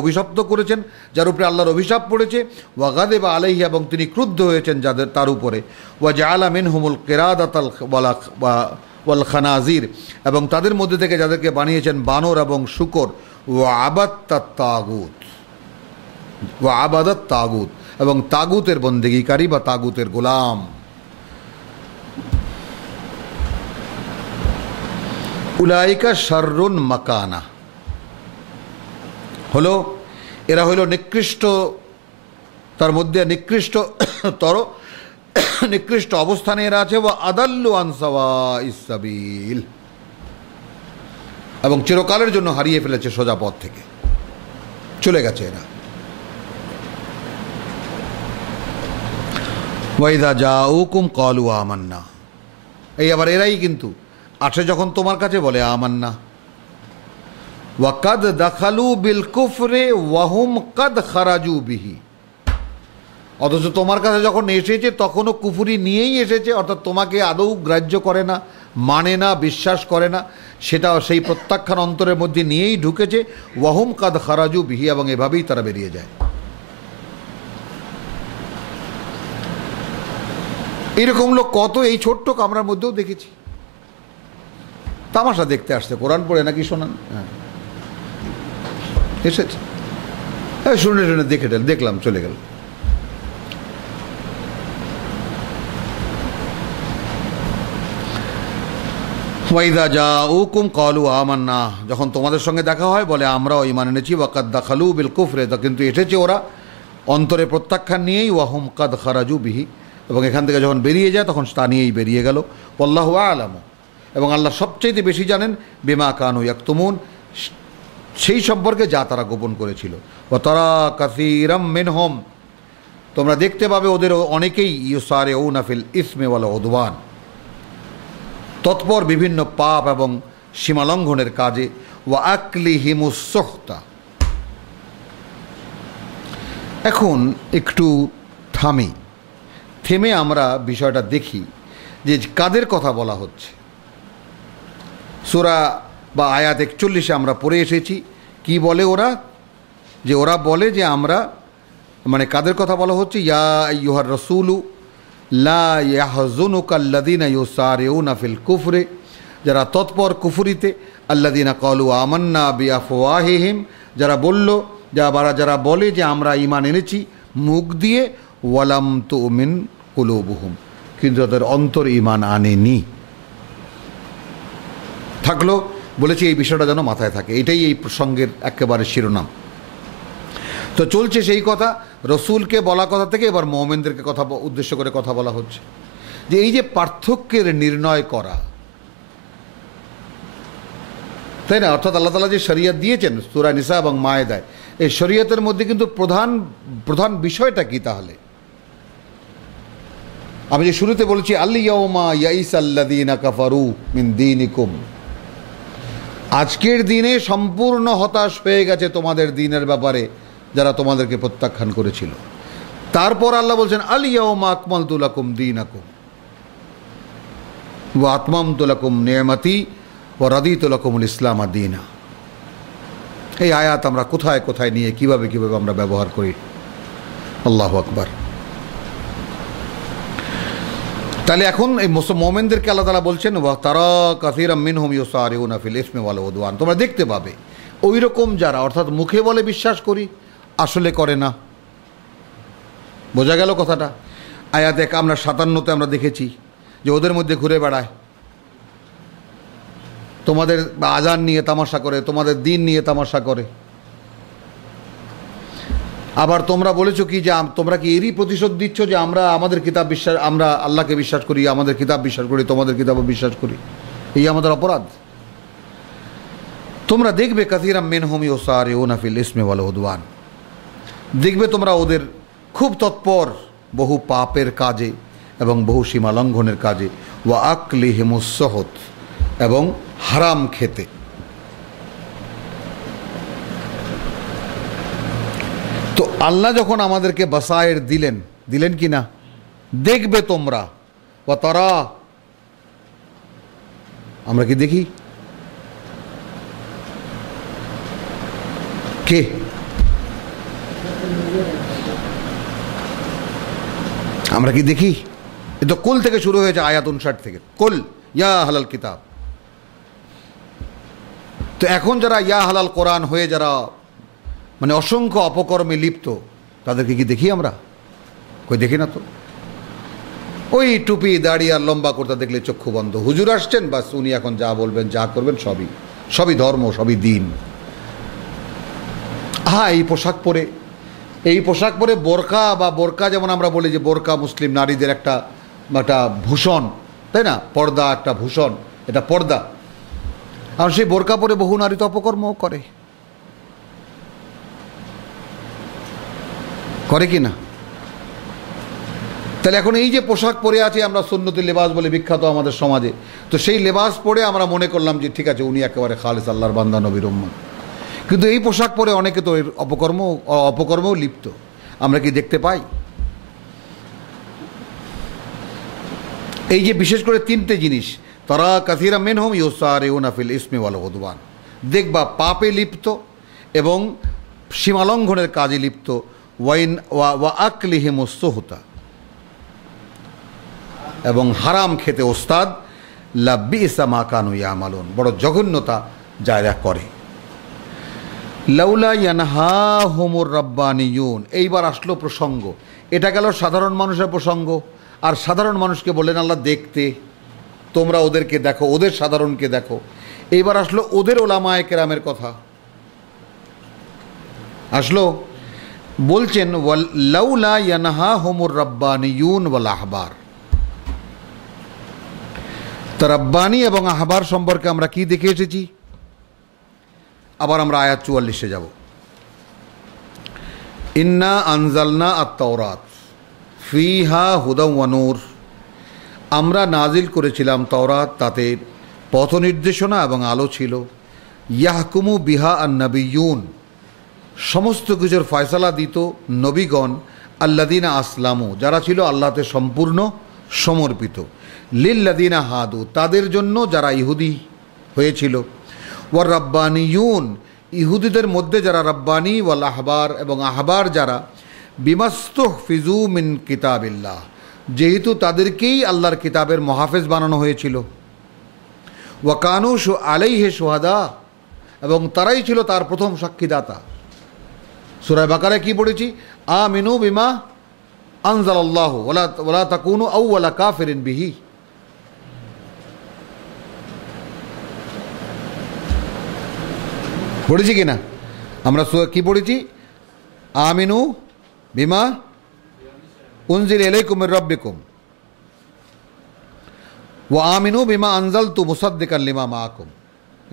অভিশপ্ত করেছেন, যার উপরে আল্লাহর অভিশাপ পড়েছে। ওয়া গাদিবা আলাইহি, এবং তিনি ক্রুদ্ধ হয়েছেন যাদের তার উপরে। ওয়া জাআলা মিনহুমুল কিরাদাতাল ওয়াল খানাজির, এবং তাদের মধ্যে থেকে যাদেরকে বানিয়েছেন বানর এবং শূকর। ওয়া আবাদাত তাগুত, এবং তাগুতের বন্দেগীকারী বা তাগুতের গোলাম। উলাইকা শাররুন মাকানা, হলো এরা হইল নিকৃষ্ট, তার মধ্যে নিকৃষ্ট অবস্থানে এরা আছে। ওয়া আদাল্লু আন সাওয়াইস সাবিল, এবং চিরকালের জন্য হারিয়ে ফেলেছে সোজা পথ থেকে, চলে গেছে এরা। ওয়া ইযা জাউকুম ক্বালু আমান্না, এই আবার এরাই কিন্তু আসে যখন তোমার কাছে বলে আমান্না, ওয়াকাদ দাখালু বিল কুফরে ওয়াহুম কাদ খারাজু বিহি, অথচ তোমার কাছে যখন এসেছে তখনও কুফরি নিয়েই এসেছে, অর্থাৎ তোমাকে আদৌ গ্রাহ্য করে না, মানে না, বিশ্বাস করে না, সেটা সেই প্রত্যাখ্যান অন্তরের মধ্যে নিয়েই ঢুকেছে। ওয়াহুম কাদ খারাজু বিহি, এবং এভাবেই তারা বেরিয়ে যায়। এরকম লোক কত এই ছোট্ট কামরার মধ্যেও দেখেছি, তামাশা দেখতে আসছে, কোরআন পড়ে নাকি শোনান, হ্যাঁ এসেছে, হ্যাঁ শুনে শুনে দেখলাম চলে গেল। ওয়াইদা জাউকুম ক্বালু আমান্না, যখন তোমাদের সঙ্গে দেখা হয় বলে আমরাও ঈমান এনেছি। ওয়াকাদ দাখালু বিল কুফরে, কিন্তু এসেছে ওরা অন্তরে প্রত্যাখ্যান নিয়েই। ওয়াহুম কাদ খারাজু বিহি, এবং এখান থেকে যখন বেরিয়ে যায় তখন তা নিয়েই বেরিয়ে গেল। আল্লাহু আ'লামু, এবং আল্লাহ সবচেয়ে বেশি জানেন বিমা কানু ইয়াকতুমুন, সেই সম্পর্কে যা তারা গোপন করেছিল। ওয়া তারা কাসীরাম মিনহুম, তোমরা দেখতে পাবে ওদের অনেকেই ইউসারিউনা ফিল ইসমি ওয়াল উদওয়ান, তৎপর বিভিন্ন পাপ এবং সীমালঙ্ঘনের কাজে। ওয়া আকলিহিমুস সুহতা, এখন একটু থেমে আমরা বিষয়টা দেখি যে কাদের কথা বলা হচ্ছে। সূরা বা আয়াত 41 আমরা পড়ে এসেছি, কি বলে ওরা, যে ওরা বলে যে আমরা, মানে কাদের কথা বলা হচ্ছে, ইয়া আইয়ুহার রাসূলু লা ইয়াহজুনুকা আল্লাযীনা ইউসারিউনা ফিল কুফরে, যারা তৎপর কুফরিতে, আল্লাযীনা ক্বালু আমান্না বিআফওয়াহিহিম, যারা বলে যে আমরা ঈমান এনেছি মুখ দিয়ে, ওয়ালাম তুমিন কুলুবুহুম, কিন্তু তাদের অন্তর ঈমান আনেনি। থাকলো, বলেছি এই বিষয়টা যেন মাথায় থাকে, এটাই এই প্রসঙ্গের একেবারে শিরোনাম। তো চলছে সেই কথা, রসুলকে বলা কথা থেকে এবার মুমিনদেরকে কথা উদ্দেশ্য করে কথা বলা হচ্ছে, যে এই যে পার্থক্যের নির্ণয় করা, তাই না, অর্থাৎ আল্লাহ তাআলা যে শরীয়ত দিয়েছেন সূরা নিসা এবং মায়েদায়, এই শরীয়তের মধ্যে কিন্তু প্রধান বিষয়টা কি তাহলে? আমি যে শুরুতে বলেছি আল ইয়াউমা ইয়াইসাল্লাযীনা কাফারু মিন দীনিকুম, আজকের দিনে সম্পূর্ণ হতাশ হয়ে গেছে তোমাদের দ্বীনের ব্যাপারে যারা তোমাদেরকে প্রত্যাখ্যান করেছিল। তারপর আল্লাহ বলছেন আল ইয়াউমা আকমালতু লাকুম দীনাকুম ওয়া আতমামতু লাকুম নি'মাতি ওয়া রাদিতু লাকুমুল ইসলাম দীনা। এই আয়াত আমরা কোথায় কোথায় নিয়ে কিভাবে আমরা ব্যবহার করি, আল্লাহু আকবার। তাহলে এখন এই মুমিনদেরকে আল্লাহ তাআলা বলছেন ওয়া তারা কাসীরাম মিনহুম ইউসারিউনা ফিল ইসমি ওয়াল উদওয়ান, তোমরা দেখতে পাবে ওই রকম যারা, অর্থাৎ মুখে বলে বিশ্বাস করি আসলে করে না। বোঝা গেল কথাটা? আয়াত আমরা 57-তে আমরা দেখেছি যে ওদের মধ্যে ঘুরে বেড়ায়, তোমাদের আজান নিয়ে তামাশা করে, তোমাদের দিন নিয়ে তামাশা করে। আবার তোমরা বলেছো কি যে তোমরা কি এরই প্রতিশোধ দিচ্ছ যে আমরা আমাদের কিতাব বিশ্বাস, আমরা আল্লাহকে বিশ্বাস করি, আমাদের কিতাব বিশ্বাস করি, তোমাদের কিতাবও বিশ্বাস করি, এই আমাদের অপরাধ। তোমরা দেখবে কাসীরাম মিনহুম ইউসারিউনা ফিল ইসমি ওয়াল উদওয়ান, দেখবে তোমরা ওদের খুব তৎপর বহু পাপের কাজে এবং বহু সীমা লঙ্ঘনের কাজে। ওয়া আকলিহিমুস সুহত, এবং হারাম খেতে। তো আল্লাহ যখন আমাদেরকে বাসায়ের দিলেন কি না, দেখবে তোমরা, ওয়া তারা, আমরা কি দেখি? কে? আমরা কি দেখি? এ তো কুল থেকে শুরু হয়েছে, আয়াত 59 থেকে, কুল ইয়া হালাল কিতাব। তো এখন যারা ইয়া হালাল কোরআন হয়ে যারা মানে অসংখ্য অপকর্মে লিপ্ত, তাদেরকে কি দেখি আমরা? কই দেখি না তো। ওই টুপি দাড়ি আর লম্বা করতে দেখলে চক্ষু বন্ধ, হুজুর আসছেন বাস, উনি এখন যা বলবেন যা করবেন সবই ধর্ম, সবই দিন। হ্যাঁ, এই পোশাক পরে বোরকা যেমন আমরা বলি যে বোরকা মুসলিম নারীদের একটা ভূষণ, তাই না, পর্দা একটা ভূষণ, এটা পর্দা। আর সেই বোরকা পরে বহু নারী তো অপকর্মও করে কি না? তাহলে এখন এই যে পোশাক পরে আছে আমরা সুন্নতি লেবাস বলে বিখ্যাত আমাদের সমাজে, তো সেই লেবাস পরে আমরা মনে করলাম যে ঠিক আছে উনি একেবারে খালেস আল্লাহর বান্দা নবীর উম্মত। কিন্তু এই পোশাক পরে অনেকে তো এর অপকর্মও লিপ্ত, আমরা কি দেখতে পাই? এই যে বিশেষ করে তিনটে জিনিস, তারা কাসীরা মিনহুম ইউসারিউনা ফিল ইসমি ওয়াল উদওয়ান, দেখবা পাপে লিপ্ত এবং সীমালঙ্ঘনের কাজে লিপ্ত, ওয়া আকলিহিমুস সুহতা, এবং হারাম খেতে ওস্তাদ, লাবিসা মা কানু ইয়ামালুন, বড় জঘন্যতা যা এরা করে। লাউলা ইয়ানহাহুমুর রাব্বানিয়ুন, এইবার আসলো প্রসঙ্গ, এটা গেল সাধারণ মানুষের প্রসঙ্গ, আর সাধারণ মানুষকে বললেন আল্লাহ দেখতে, তোমরা ওদেরকে দেখো, ওদের সাধারণকে দেখো। এইবার আসলো ওদের ওলামায়ে কেরামের কথা আসলো, বলছেন লাউলা ইয়ানহাহুমুর রাব্বানিয়ুন ওয়াল আহবার। তো রাব্বানি এবং আহবার সম্পর্কে আমরা কি দেখে এসেছি? আবার আমরা আয়াত 44-এ যাব। ইন্না আনজালনা আত-তাওরাত ফিহা হুদা ওয়া নূর, আমরা নাজিল করেছিলাম তাওরাত, তাতে পথ নির্দেশনা এবং আলো ছিল। ইয়াহকুমু বিহা আন-নাবিয়্যুন, সমস্ত কিছুর ফয়সালা দিত নবীগণ। আল্লাযীনা আসলামু, যারা ছিল আল্লাহতে সম্পূর্ণ সমর্পিত। লিল্লাযীনা হাদু, তাদের জন্য যারা ইহুদি হয়েছিল। ওয়ার রাব্বানিয়ুন, ইহুদিদের মধ্যে যারা রাব্বানি, ওয়াল আহবার, এবং আহবার যারা, বিমাস্তুহফিজু মিন কিতাবিল্লাহ, যেহেতু তাদেরকেই আল্লাহর কিতাবের মহাফেজ বানানো হয়েছিল। ওয়া কানু আলাইহি শুহাদা, এবং তারাই ছিল তার প্রথম সাক্ষীদাতা। সূরা বাকারায় কি পড়েছি? আমিনু বিমা আনজালাল্লাহু ওয়ালা তাকুনু আউওয়ালা কাফিরিন বিহি। পড়েছি কিনা আমরা? কি পড়েছি? আমিনু বিমা উনজিলা ইলাইকুম মির রাব্বিকুম ওয়া আমিনু বিমা আনজালতু মুসাদ্দিকান লিমা মাআকুম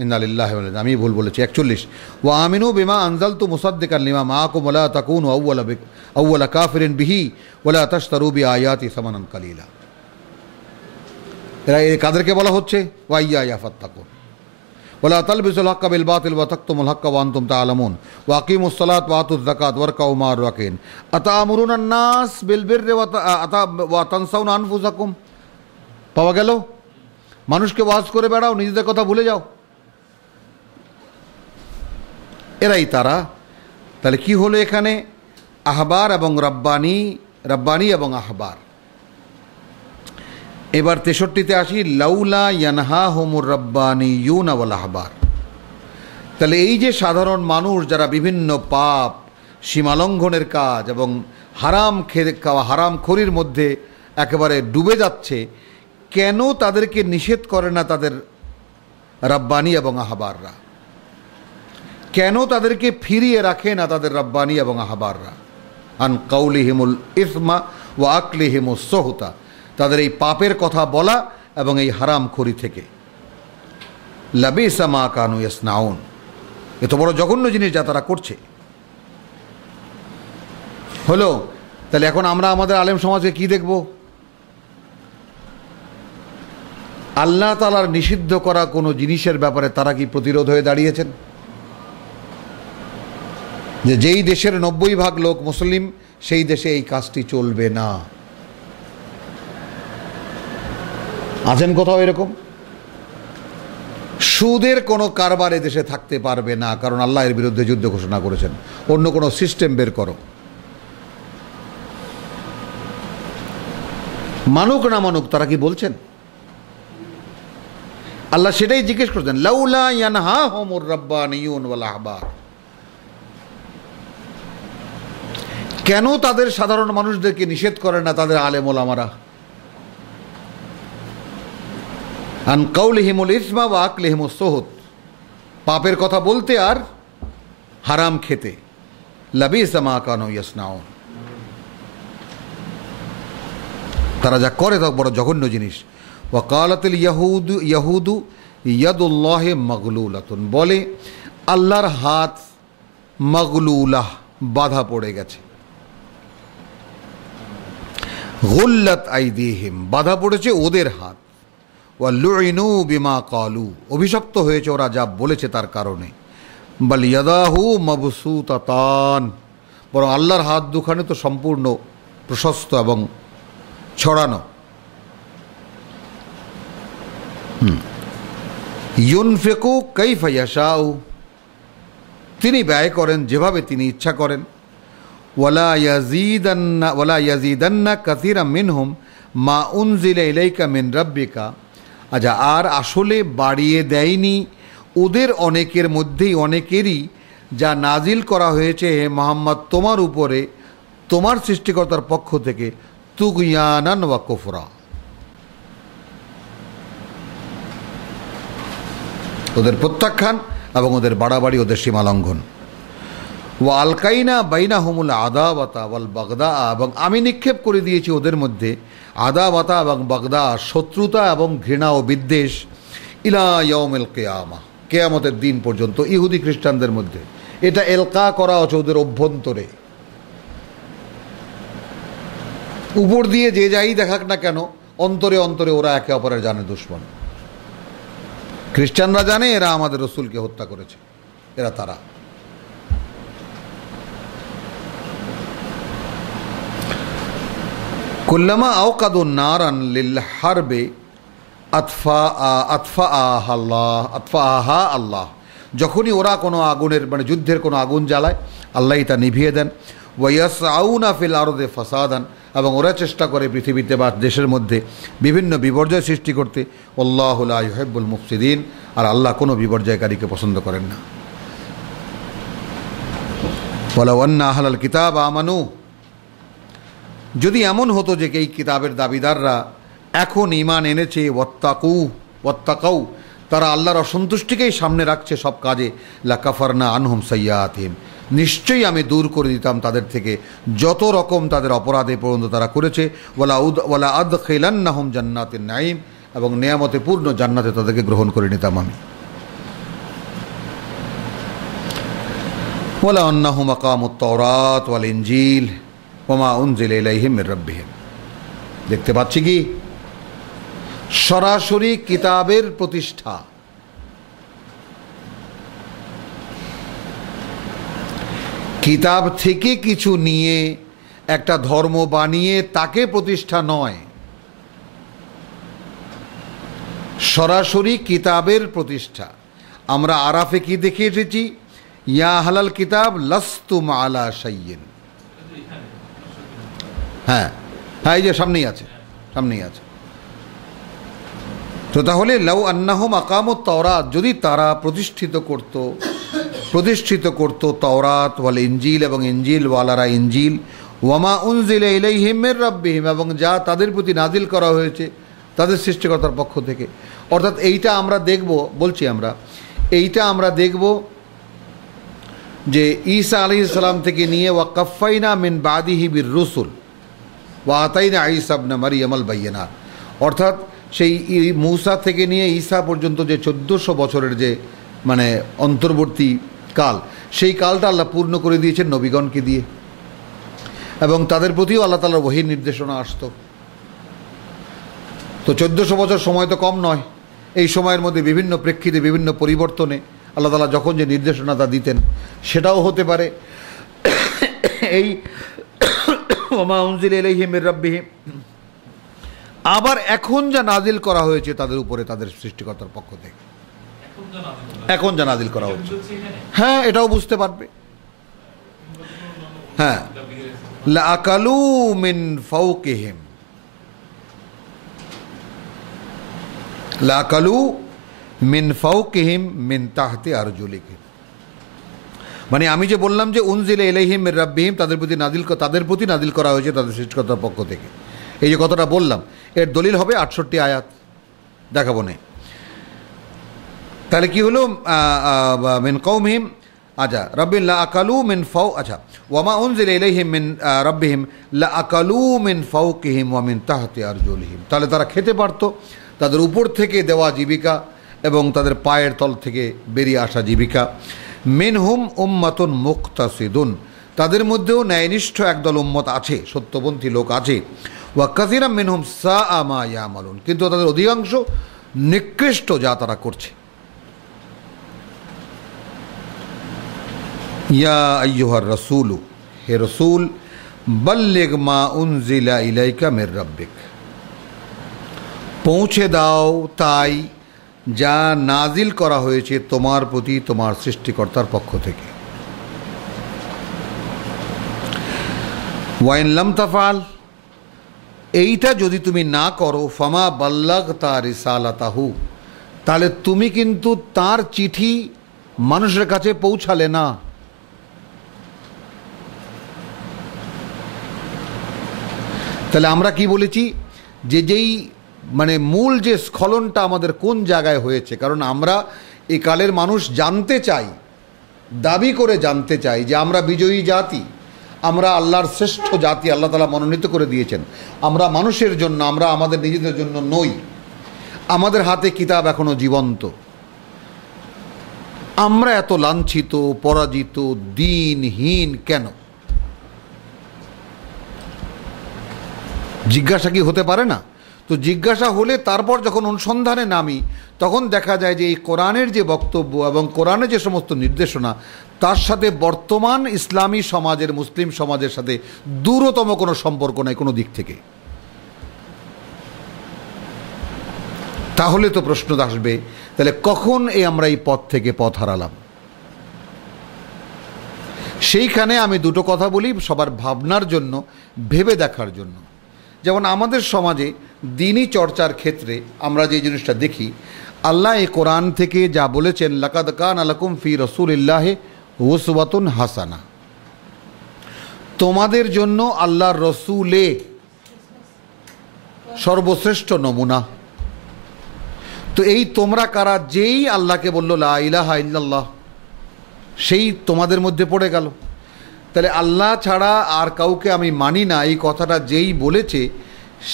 ইন্না লিল্লাহি ওয়া ইন্না ইলাইহি, আমি ভুল বলেছি 41। ওয়া আমিনু বিমা আনজালতু মুসাদ্দিকান লিমা মাআকুম ওয়া লা তাকুনু আউওয়ালা কাফিরিন বিহি ওয়া লা তাশতারু বিআয়াতি সামানান কালিলা। এরা কাদেরকে বলা হচ্ছে? ওয়া ইয়া ফাত্তাকুন ওয়ালা তালবিসুল হাক্কা বিল বাতিল ওয়া তাকতুমুল হাক্কা ওয়া আনতুম তা'লামুন ওয়া আকিমুস সালাত ওয়া আতুয যাকাত ওয়ারকাউ মা'র রাকিন আতা'মুরুনা আন-নাস বিল বিররি ওয়া তানসাউনা আনফুসাকুম। পাওয়া গেল? মানুষকে ওয়াজ করে বেড়াও, নিজেদের কথা ভুলে যাও। এরাই তারা। তাহলে কি হলো এখানে? আহবার এবং রাব্বানি এবং আহবার। এবার 63-তে আসি, লাউলা ইয়ানহাহুমুর রাব্বানিয়ুনা ওয়াল আহবার। তাহলে এই যে সাধারণ মানুষ যারা বিভিন্ন পাপ, সীমালঙ্ঘনের কাজ এবং হারামখোরির মধ্যে একেবারে ডুবে যাচ্ছে, কেন তাদেরকে নিষেধ করে না তাদের রাব্বানি এবং আহবাররা? কেন তাদেরকে ফিরিয়ে রাখে না তাদের রাব্বানি এবং আহবাররা? আন কাউলিহিমুল ইসমা ওয়া আকলিহিমুস সুহতা, তাদের এই পাপের কথা বলা এবং এই হারামখোরি থেকে। লাবিসা মা কানু ইয়াসনাউন, এত বড় জঘন্য জিনিস যা তারা করছে। হলো, তাহলে এখন আমরা আমাদের আলেম সমাজে কি দেখব? আল্লাহ তাআলার নিষিদ্ধ করা কোনো জিনিসের ব্যাপারে তারা কি প্রতিরোধ হয়ে দাঁড়িয়েছেন? যে যেই দেশের 90% লোক মুসলিম, সেই দেশে এই কাজটি চলবে না। আছেন কোথাও এরকম? সুদের কোনো কারবার দেশে থাকতে পারবে না, কারণ আল্লাহ এর বিরুদ্ধে যুদ্ধ ঘোষণা করেছেন। অন্য কোনো সিস্টেম বের করো। মানুক না মানুক, তারা কি বলছেন? আল্লাহ সেটাই জিজ্ঞেস করছেন, লাউলা ইয়ানহাহুমুর রাব্বানিয়ুন ওয়াল আহবার, কেন তাদের সাধারণ মানুষদেরকে নিষেধ করে না তাদের আলেম ওলামারা? আন কাউলিহিমুল ইসমা ওয়া আকলিহিমুস সুহুত, পাপের কথা বলতে আর হারাম খেতে। লাবিসা মা কানু ইয়াসনাউন, তারা যা করে তা বড় জঘন্য জিনিস। ওয়া কালাতিল ইয়াহুদু ইয়াদুল্লাহি মাগলুলাতুন, বলে আল্লাহর হাত মাগলুলাহ, বাধা পড়ে গেছে। গুল্লাত আইদিহিম, বাধা পড়েছে ওদের হাত, ওয়া লুইনু বিমা কালু, অভিশপ্ত হয়েছে ওরা যা বলেছে তার কারণে। বাল ইয়াদাহু মাবসুতাতান, বরং আল্লাহর হাত দুখানে তো সম্পূর্ণ প্রশস্ত এবং ছড়ানো। ইউনফিকু কাইফা ইয়াশাউ, তিনি ব্যয় করেন যেভাবে তিনি ইচ্ছা করেন। ওয়ালা ইয়াজিদান্না কাসীরাম মিনহুম মা উনজিলা ইলাইকা মিন রাব্বিকা, আচ্ছা, আর আসলে বাড়িয়ে দেয়নি ওদের অনেকের মধ্যেই অনেকেরই যা নাজিল করা হয়েছে হে মুহাম্মদ তোমার উপরে তোমার সৃষ্টিকর্তার পক্ষ থেকে, তুগয়ানান ওয়া কুফরা, ওদের প্রত্যাখ্যান এবং ওদের বাড়াবাড়ি, ওদের সীমালঙ্ঘন। ওয়া আলকাইনা বাইনাহুমুল আদাওয়াতা ওয়াল বাগদা, এবং আমি নিক্ষেপ করে দিয়েছি ওদের মধ্যে আদাওয়াতা এবং বাগদা, শত্রুতা এবং ঘৃণা ও বিদ্বেষ, ইলা ইয়াউমিল কিয়ামা, কিয়ামতের দিন পর্যন্ত, ইহুদি খ্রিস্টানদের মধ্যে। এটা এলকা করা হচ্ছে ওদের অভ্যন্তরে। উপর দিয়ে যে যাই দেখাক না কেন, অন্তরে অন্তরে ওরা একে অপরের জানে দুশমন। খ্রিস্টানরা জানে এরা আমাদের রসুলকে হত্যা করেছে, এরা তারা। কুল্লামা আওকাদু নারান লিল হারবে আতফাআহা আল্লাহ, যখনই ওরা কোনো আগুনের মানে যুদ্ধের কোনো আগুন জ্বালায় আল্লাহই তা নিভিয়ে দেন। ওয়াইয়াসআউনা ফিল আরদে ফাসাদান, এবং ওরা চেষ্টা করে পৃথিবীতে বা দেশের মধ্যে বিভিন্ন বিপর্যয় সৃষ্টি করতে। আল্লাহু লা ইউহিব্বুল মুফসিদিন, আর আল্লাহ কোনো বিপর্যয়কারীকে পছন্দ করেন না। ওয়ালাউ আন্না আহলাল কিতাব আমানু, যদি এমন হতো যে এই কিতাবের দাবিদাররা এখন ঈমান এনেছে, ওয়াত্তাকাউ, তারা আল্লাহর অসন্তুষ্টিকেই সামনে রাখছে সব কাজে, লাকাফারনা আনহুম সাইয়্যাতিহিম, নিশ্চয়ই আমি দূর করে দিতাম তাদের থেকে যত রকম তাদের অপরাধে পর্যন্ত তারা করেছে। ওয়ালা আদখিলান্নাহুম জান্নাতিন নাঈম, এবং নেয়ামতে পূর্ণ জান্নাতে তাদেরকে গ্রহণ করে নিতাম আমি। ওয়ালা আন্নাহুম আকামুত তাওরাত ওয়াল ইনজিল ওয়া মা উনজিলা ইলাইহিম মির রাব্বিহিম। দেখতে পাচ্ছি কি, সরাসরি কিতাবের প্রতিষ্ঠা। কিতাব থেকে কিছু নিয়ে একটা ধর্ম বানিয়ে তাকে প্রতিষ্ঠা নয়, সরাসরি কিতাবের প্রতিষ্ঠা। আমরা আরাফে কি দেখে এসেছি, ইয়া আহলাল কিতাব লাস্তুম আলা শাইইন। হ্যাঁ হ্যাঁ, এই যে সামনেই আছে, সামনেই আছে। তো তাহলে লাউ আন্নাহুম আকামুত তাওরাত, যদি তারা প্রতিষ্ঠিত করত তাওরাত ওয়াল ইনজিল, এবং ইনজিল ওয়ালারা ইনজিল, ওয়ামা উনজিলা ইলাইহিম মির রাব্বিহিম, এবং যা তাদের প্রতি নাজিল করা হয়েছে তাদের সৃষ্টিকর্তার পক্ষ থেকে। অর্থাৎ এইটা আমরা দেখব, বলছি এইটা আমরা দেখব যে ঈসা আলাইহিস সালাম থেকে নিয়ে ওয়া কাফাইনা মিন বাদিহি বির রুসুল ওয়া আতাইনা ঈসা ইবনে মারইয়ামাল বাইয়িনাত, অর্থাৎ সেই মূসা থেকে নিয়ে ঈসা পর্যন্ত যে 1400 বছরের যে মানে অন্তর্বর্তী কাল, সেই কালটা আল্লাহ পূর্ণ করে দিয়েছেন নবীগণকে দিয়ে, এবং তাদের প্রতিও আল্লাহ তাআলার ওহীর নির্দেশনা আসতো। তো 1400 বছর সময় তো কম নয়। এই সময়ের মধ্যে বিভিন্ন প্রেক্ষিতে বিভিন্ন পরিবর্তনে আল্লাহ তাআলা যখন যে নির্দেশনাটা দিতেন সেটাও হতে পারে এই ওমা উনজিলা ইলাইহিম মির রাব্বিহিম। আবার এখন যা নাজিল করা হয়েছে তাদের উপরে তাদের সৃষ্টিকর্তার পক্ষ থেকে, এখন যা নাজিল করা হচ্ছে, হ্যাঁ এটাও বুঝতে পারবে। হ্যাঁ, লাআকালু মিন ফাওকিহিম, লাআকালু মিন ফাওকিহিম মিন তাহতি আরজুলিহিম। মানে আমি যে বললাম যে উনজিলা ইলাইহিম মির রাব্বিহিম, তাদের প্রতি নাজিল করা হয়েছে তাদের সৃষ্টিকর্তার পক্ষ থেকে, এই যে কথাটা বললাম এর দলিল হবে 68 আয়াত, দেখাবো না। তাহলে কি হলো, মিন কওমিহিম, আচ্ছা রাব্বিল লাআকালু মিন ফাও, আচ্ছা ওয়ামা উনজিলা ইলাইহিম মিন রাব্বিহিম লাআকালু মিন ফাওকিহিম ওয়া মিন তাহতি আরজুলিহিম। তাহলে তারা খেতে পারতো তাদের উপর থেকে দেওয়া জীবিকা এবং তাদের পায়ের তল থেকে বেরিয়ে আসা জীবিকা। মিনহুম উম্মাতুন মুক্তাসিদুন, তাদের মধ্যেও ন্যায়নিষ্ঠ একদল উম্মত আছে, সত্যপন্থী লোক আছে। ওয়া কাসীরাম মিনহুম সাআ মা ইয়ামালুন, কিন্তু তাদের অধিকাংশ নিকৃষ্ট যা তারা করছে। ইয়া আইয়ুহার রাসূলু, হে রাসূল, বাল্লিগ মা উনজিলা ইলাইকা মির রাব্বিক, পৌঁছে দাও তাই যা নাজিল করা হয়েছে তোমার প্রতি তোমার সৃষ্টিকর্তার পক্ষ থেকে। ওয়াইন লাম তাফআল, এইটা যদি তুমি না করো, ফামা বাল্লাগতা রিসালাতাহু, তাহলে তুমি কিন্তু তার চিঠি মানুষের কাছে পৌঁছালে না। তাহলে আমরা কি বলেছি যে যেই মানে মূল যে স্খলনটা আমাদের কোন জায়গায় হয়েছে, কারণ আমরা এই কালের মানুষ জানতে চাই, দাবি করে জানতে চাই যে আমরা বিজয়ী জাতি, আমরা আল্লাহর শ্রেষ্ঠ জাতি, আল্লাহ তাআলা মনোনীত করে দিয়েছেন। আমরা মানুষের জন্য, আমরা আমাদের নিজেদের জন্য নই। আমাদের হাতে কিতাব এখনো জীবন্ত। আমরা এত লাঞ্ছিত, পরাজিত, দিনহীন কেন? জিজ্ঞাসা কি হতে পারে না? তো জিজ্ঞাসা হলে তারপর যখন অনুসন্ধানে নামি, তখন দেখা যায় যে এই কোরআনের যে বক্তব্য এবং কোরআনের যে সমস্ত নির্দেশনা, তার সাথে বর্তমান ইসলামী সমাজের, মুসলিম সমাজের সাথে দূরতম কোনো সম্পর্ক নাই কোনো দিক থেকে। তাহলে তো প্রশ্ন আসবে, তাহলে কখন আমরা এই পথ থেকে পথ হারালাম? সেইখানে আমি দুটো কথা বলি সবার ভাবনার জন্য, ভেবে দেখার জন্য। যেমন আমাদের সমাজে দ্বীনি চর্চার ক্ষেত্রে আমরা যে জিনিসটা দেখি, আল্লাহ এই কোরআন থেকে যা বলেছেন, লাকাদ কানা লাকুম ফি রাসূলিল্লাহি উসওয়াতুন হাসানা, তোমাদের জন্য আল্লাহর রসুলে সর্বশ্রেষ্ঠ নমুনা। তো এই তোমরা কারা? যেই আল্লাহকে বলল লা ইলাহা ইল্লাল্লাহ, সেই তোমাদের মধ্যে পড়ে গেল। তাহলে আল্লাহ ছাড়া আর কাউকে আমি মানি না, এই কথাটা যেই বলেছে,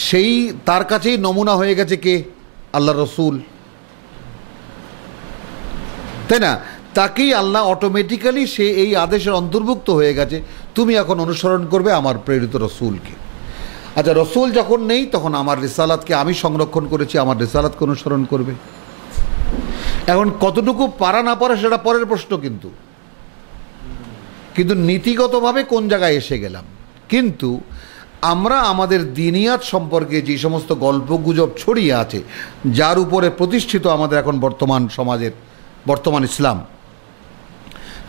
সেই তার কাছেই নমুনা হয়ে গেছে কে? আল্লাহ রসুল, তাই না? তাকেই আল্লাহ অটোমেটিক্যালি সে এই আদেশের অন্তর্ভুক্ত হয়ে গেছে, তুমি এখন অনুসরণ করবে আমার প্রেরিত রসুলকে। আচ্ছা, রসুল যখন নেই তখন আমার রিসালাতকে আমি সংরক্ষণ করেছি, আমার রিসালাতকে অনুসরণ করবে। এখন কতটুকু পারা না পারা সেটা পরের প্রশ্ন, কিন্তু নীতিগতভাবে কোন জায়গায় এসে গেলাম। কিন্তু আমরা আমাদের দিনিয়াত সম্পর্কে যে সমস্ত গল্পগুজব ছড়িয়ে আছে, যার উপরে প্রতিষ্ঠিত আমাদের এখন বর্তমান সমাজের, বর্তমান ইসলাম,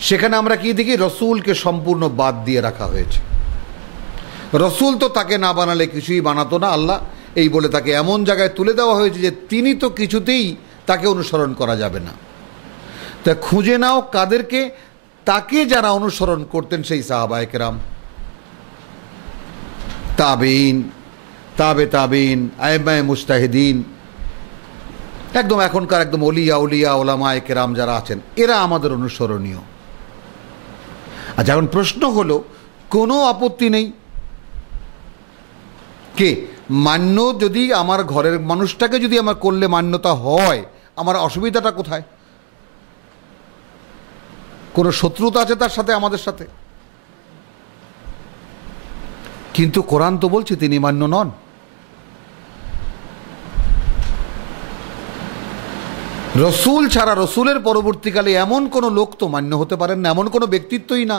সেখানে আমরা কি দেখি? রসুলকে সম্পূর্ণ বাদ দিয়ে রাখা হয়েছে। রসুল তো তাকে না বানালে কিছুই বানাতো না আল্লাহ, এই বলে তাকে এমন জায়গায় তুলে দেওয়া হয়েছে যে তিনি তো কিছুতেই তাকে অনুসরণ করা যাবে না। তা খুঁজে নাও কাদেরকে? তাকে যারা অনুসরণ করতেন সেই সাহাবায়ে কেরাম, তাবেঈন, তাবে তাবেঈন, আইম্মায়ে মুজতাহিদিন, একদম এখনকার একদম ওলিয়া উলিয়া ওলামায়ে কেরাম যারা আছেন, এরা আমাদের অনুসরণীয়। আচ্ছা, এখন প্রশ্ন হলো, কোনো আপত্তি নেই কে মান্য? যদি আমার ঘরের মানুষটাকে যদি আমার করলে মান্যতা হয়, আমার অসুবিধাটা কোথায়? কোনো শত্রুতা আছে তার সাথে, আমাদের সাথে? কিন্তু কোরআন তো বলছে তিনি মান্য নন। রসুল ছাড়া, রসুলের পরবর্তীকালে এমন কোনো লোক তো মান্য হতে পারেন না, এমন কোনো ব্যক্তিত্বই না।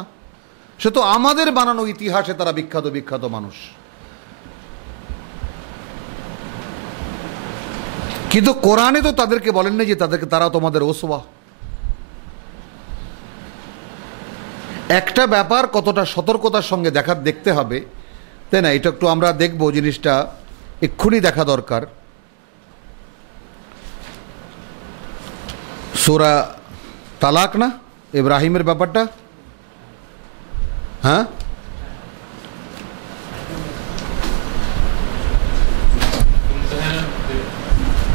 সে তো আমাদের বানানো ইতিহাসে তারা বিখ্যাত বিখ্যাত মানুষ। কিন্তু কোরআনে তো তাদেরকে বলেন না যে তারা তোমাদের ওসওয়া। একটা ব্যাপার কতটা সতর্কতার সঙ্গে দেখতে হবে, তাই না? এটা একটু আমরা দেখব, জিনিসটা এক্ষুনি দেখা দরকার। সূরা তালাক না, ইব্রাহিমের ব্যাপারটা, হ্যাঁ,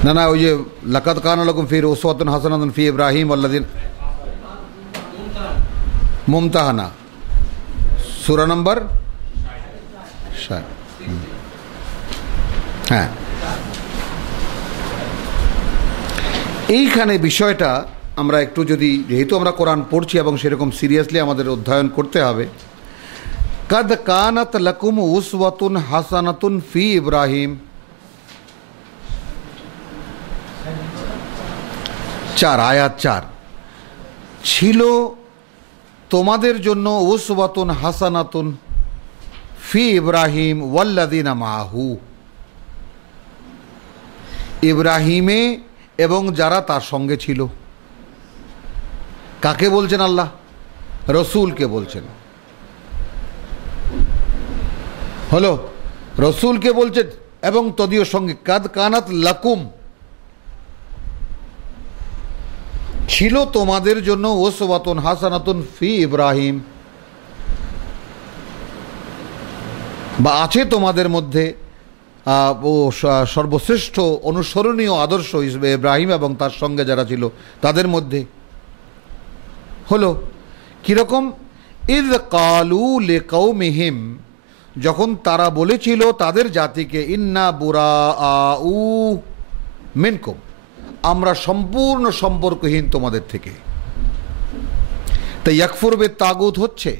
না না, ওই যে লাকাদ কানা লাকুম ফি উসওয়াতুন হাসানাতুন ফি ইব্রাহিম ওয়াল্লাযিনা, মুমতাহানা, সূরা নম্বর 60। হ্যাঁ, এইখানে বিষয়টা আমরা একটু যদি, যেহেতু আমরা কোরআন পড়ছি এবং সেরকম সিরিয়াসলি আমাদের অধ্যয়ন করতে হবে, কদ কানাত লাকুম উসওয়াতুন হাসানাতুন ফি ইব্রাহিম, 4 আয়াত 4, ছিল তোমাদের জন্য উসওয়াতুন হাসানাতুন ফি ইব্রাহিম ওয়াল্লাযিনা মাআহু, ইব্রাহিমে এবং যারা তার সঙ্গে ছিল। কাকে বলছেন আল্লাহ? রসুলকে বলছেন। হলো, রসুলকে বলছেন এবং তদীয় সঙ্গে। কাদ কানাত লাকুম, ছিল তোমাদের জন্য উসওয়াতুন হাসানাতুন ফি ইব্রাহিম, বা আছে তোমাদের মধ্যে সর্বশ্রেষ্ঠ অনুসরণীয় আদর্শ হিসেবে ইব্রাহিম এবং তার সঙ্গে যারা ছিল তাদের মধ্যে। হলো কিরকম? ইয কালু লিকাউমিহিম, যখন তারা বলেছিল তাদের জাতিকে, ইন্না বুরাউ মিনকুম, আমরা সম্পূর্ণ সম্পর্কহীন তোমাদের থেকে। তাই ইয়াকফুর বিত তাগুত হচ্ছে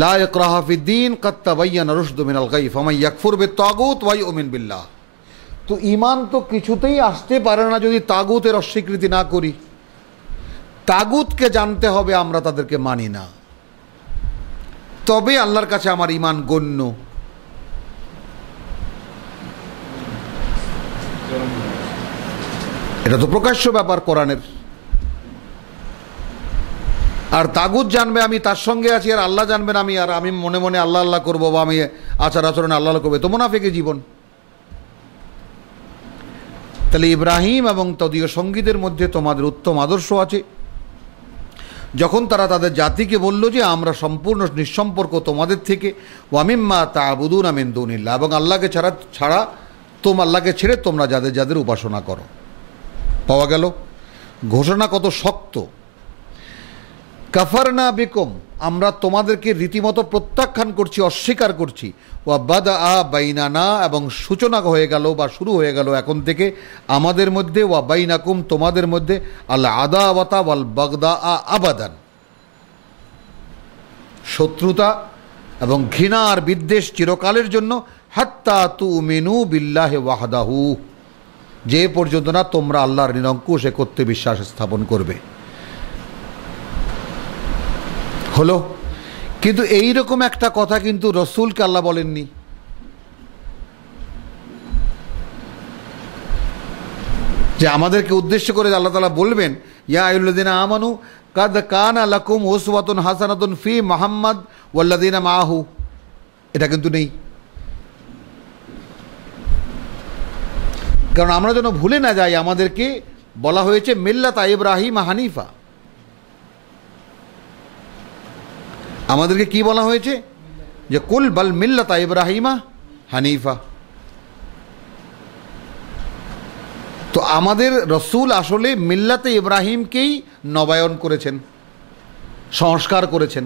লা ইকরাহা ফিদ্দীন ক্বাদ তাবায়্যানা রুশদু মিনাল গাই ফামান ইয়াকফুর বিত তাগুত ওয়া ইউমিন বিল্লাহ। তো ঈমান তো কিছুতেই আসতে পারে না যদি তাগুতের অস্বীকৃতি না করি। তাগুতকে জানতে হবে আমরা তাদেরকে মানি না, তবে আল্লাহর কাছে আমার ঈমান গণ্য। এটা তো প্রকাশ্য ব্যাপার কোরআনের। আর তাগুত জানবে আমি তার সঙ্গে আছি, আর আল্লাহ জানবেন আমি, আর আমি মনে মনে আল্লাহ আল্লাহ করবো, বা আমি আচার আচরণে আল্লাহ করবো, তো মুনাফিকি জীবন। তাহলে ইব্রাহিম এবং তদীয় সঙ্গীদের মধ্যে তোমাদের উত্তম আদর্শ আছে। যখন তারা তাদের জাতিকে বলল যে আমরা সম্পূর্ণ নিঃসম্পর্ক তোমাদের থেকে, ওয়ামিম্মা তা'বুদুনা মিন দুনিল্লাহ, এবং আল্লাহকে ছাড়া আল্লাহকে ছেড়ে তোমরা যাদের যাদের উপাসনা করো। পাওয়া গেল ঘোষণা কত শক্ত। কাফারনা বিকুম, আমরা তোমাদেরকে রীতিমতো প্রত্যাখ্যান করছি, অস্বীকার করছি। ওয়া বাদআ বাইনানা, এবং সূচনা হয়ে গেল বা শুরু হয়ে গেল এখন থেকে আমাদের মধ্যে, ওয়া বাইনাকুম, তোমাদের মধ্যে, আল আদাওয়াতা ওয়াল বাগদা আবাদান, শত্রুতা এবং ঘৃণা আর বিদ্বেষ চিরকালের জন্য, হাত্তা তুমিনু বিল্লাহি ওয়াহদাহু, যে পর্যন্ত না তোমরা আল্লাহর নিরঙ্কুশ একত্বে বিশ্বাস স্থাপন করবে। হলো, কিন্তু এইরকম একটা কথা কিন্তু রসুলকে আল্লাহ বলেননি। যে আমাদেরকে উদ্দেশ্য করে আল্লাহ তাআলা বলবেন, ইয়া আইয়ুহাল্লাযীনা আমানু কাদ কানা লাকুম উসওয়াতুন হাসানাতুন ফি মুহাম্মাদ ওয়াল্লাযীনা মাআহু, এটা কিন্তু নেই। কারণ আমরা যেন ভুলে না যাই, আমাদেরকে বলা হয়েছে মিল্লাতা ইব্রাহিম হানিফা। আমাদেরকে কি বলা হয়েছে? যে কুল বাল মিল্লাতা ইব্রাহিমা হানিফা। তো আমাদের রসুল আসলে মিল্লাতে ইব্রাহিমকেই নবায়ন করেছেন, সংস্কার করেছেন।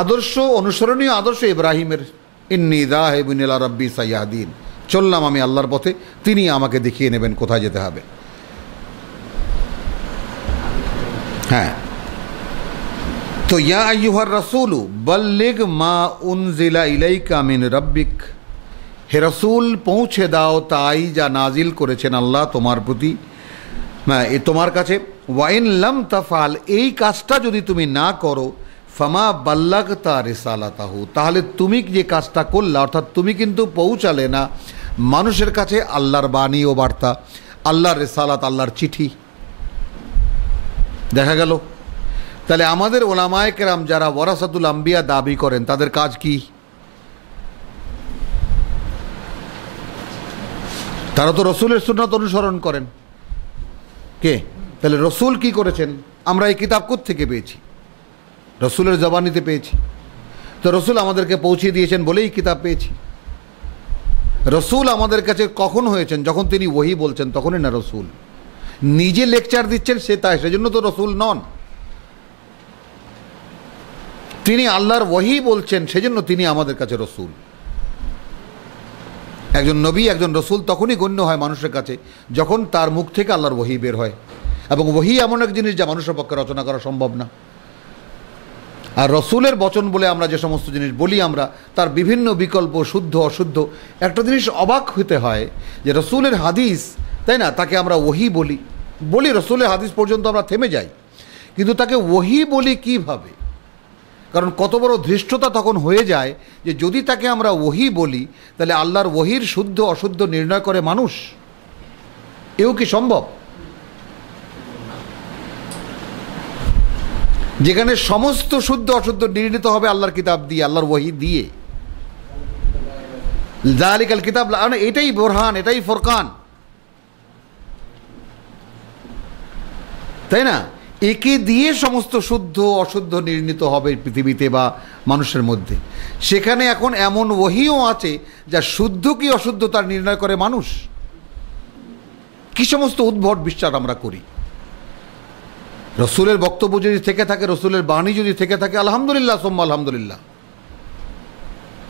আদর্শ, অনুসরণীয় আদর্শ ইব্রাহিমের, ইন্নী যাহিবুন ইলা রাব্বি সাইয়াহদিন, চললাম আমি আল্লাহর পথে, তিনি আমাকে দেখিয়ে নেবেন কোথায় যেতে হবে। হ্যাঁ, তো ইয়া আইয়ুহার রাসূলু বাল্লিগ মা উনজিলা ইলাইকা মিন রাব্বিক, হে রাসূল পৌঁছে দাও তাই যা নাজিল করেছেন আল্লাহ তোমার প্রতি, তোমার কাছে। ওয়াইন লাম তাফআল, এই কাজটা যদি তুমি না করো, ফামা বাল্লাগতা রিসালাতাহু, তাহলে তুমি যে কাজটা করলা, অর্থাৎ তুমি কিন্তু পৌঁছালে না মানুষের কাছে আল্লাহর বাণী ও বার্তা, আল্লাহর রিসালাত, আল্লাহর চিঠি। দেখা গেল তাহলে আমাদের ওলামায়ে কেরাম যারা ওয়ারাসাতুল আম্বিয়া দাবি করেন, তাদের কাজ কি? তারা তো রসুলের সুন্নাত অনুসরণ করেন। কে? তাহলে রসুল কি করেছেন? আমরা এই কিতাব কোত্থেকে পেয়েছি? রসুলের জবানিতে পেয়েছি। তো রসুল আমাদেরকে পৌঁছে দিয়েছেন বলেই কিতাব পেয়েছি। রসুল আমাদের কাছে কখন হয়েছেন? যখন তিনি ওহী বলছেন তখনই না রসুল। নিজে লেকচার দিচ্ছেন সেজন্য তো রসুল নন। তিনি আল্লাহর ওহী বলছেন, সেজন্য তিনি আমাদের কাছে রসুল। একজন নবী, একজন রসুল তখনই গণ্য হয় মানুষের কাছে যখন তার মুখ থেকে আল্লাহর ওহী বের হয়, এবং ওহী এমন এক জিনিস যা মানুষের পক্ষে রচনা করা সম্ভব না। আর রসুলের বচন বলে আমরা যে সমস্ত জিনিস বলি আমরা তার বিভিন্ন বিকল্প, শুদ্ধ অশুদ্ধ। একটা জিনিস অবাক হতে হয় যে রসুলের হাদিস, তাই না, তাকে আমরা ওহী বলি রসুলের হাদিস পর্যন্ত আমরা থেমে যাই, কিন্তু তাকে ওহী বলি কিভাবে? কারণ কত বড় ধৃষ্টতা তখন হয়ে যায় যে যদি তাকে আমরা ওহী বলি তাহলে আল্লাহর ওহীর শুদ্ধ অশুদ্ধ নির্ণয় করে মানুষ, এও কি সম্ভব? যেখানে সমস্ত শুদ্ধ অশুদ্ধ নির্ণীত হবে আল্লাহর কিতাব দিয়ে, আল্লাহর ওহী দিয়ে। যালিকাল কিতাব, এটাই বোরহান, এটাই ফুরকান, তাই না? একে দিয়ে সমস্ত শুদ্ধ অশুদ্ধ নির্ণীত হবে পৃথিবীতে বা মানুষের মধ্যে। সেখানে এখন এমন ওহীও আছে যা শুদ্ধ কি অশুদ্ধ তার নির্ণয় করে মানুষ। কি সমস্ত উদ্ভট বিশ্বাস আমরা করি! রসুলের বক্তব্য যদি থেকে থাকে, রসুলের বাণী যদি থেকে থাকে, আলহামদুলিল্লাহ সুম্মা আলহামদুলিল্লাহ,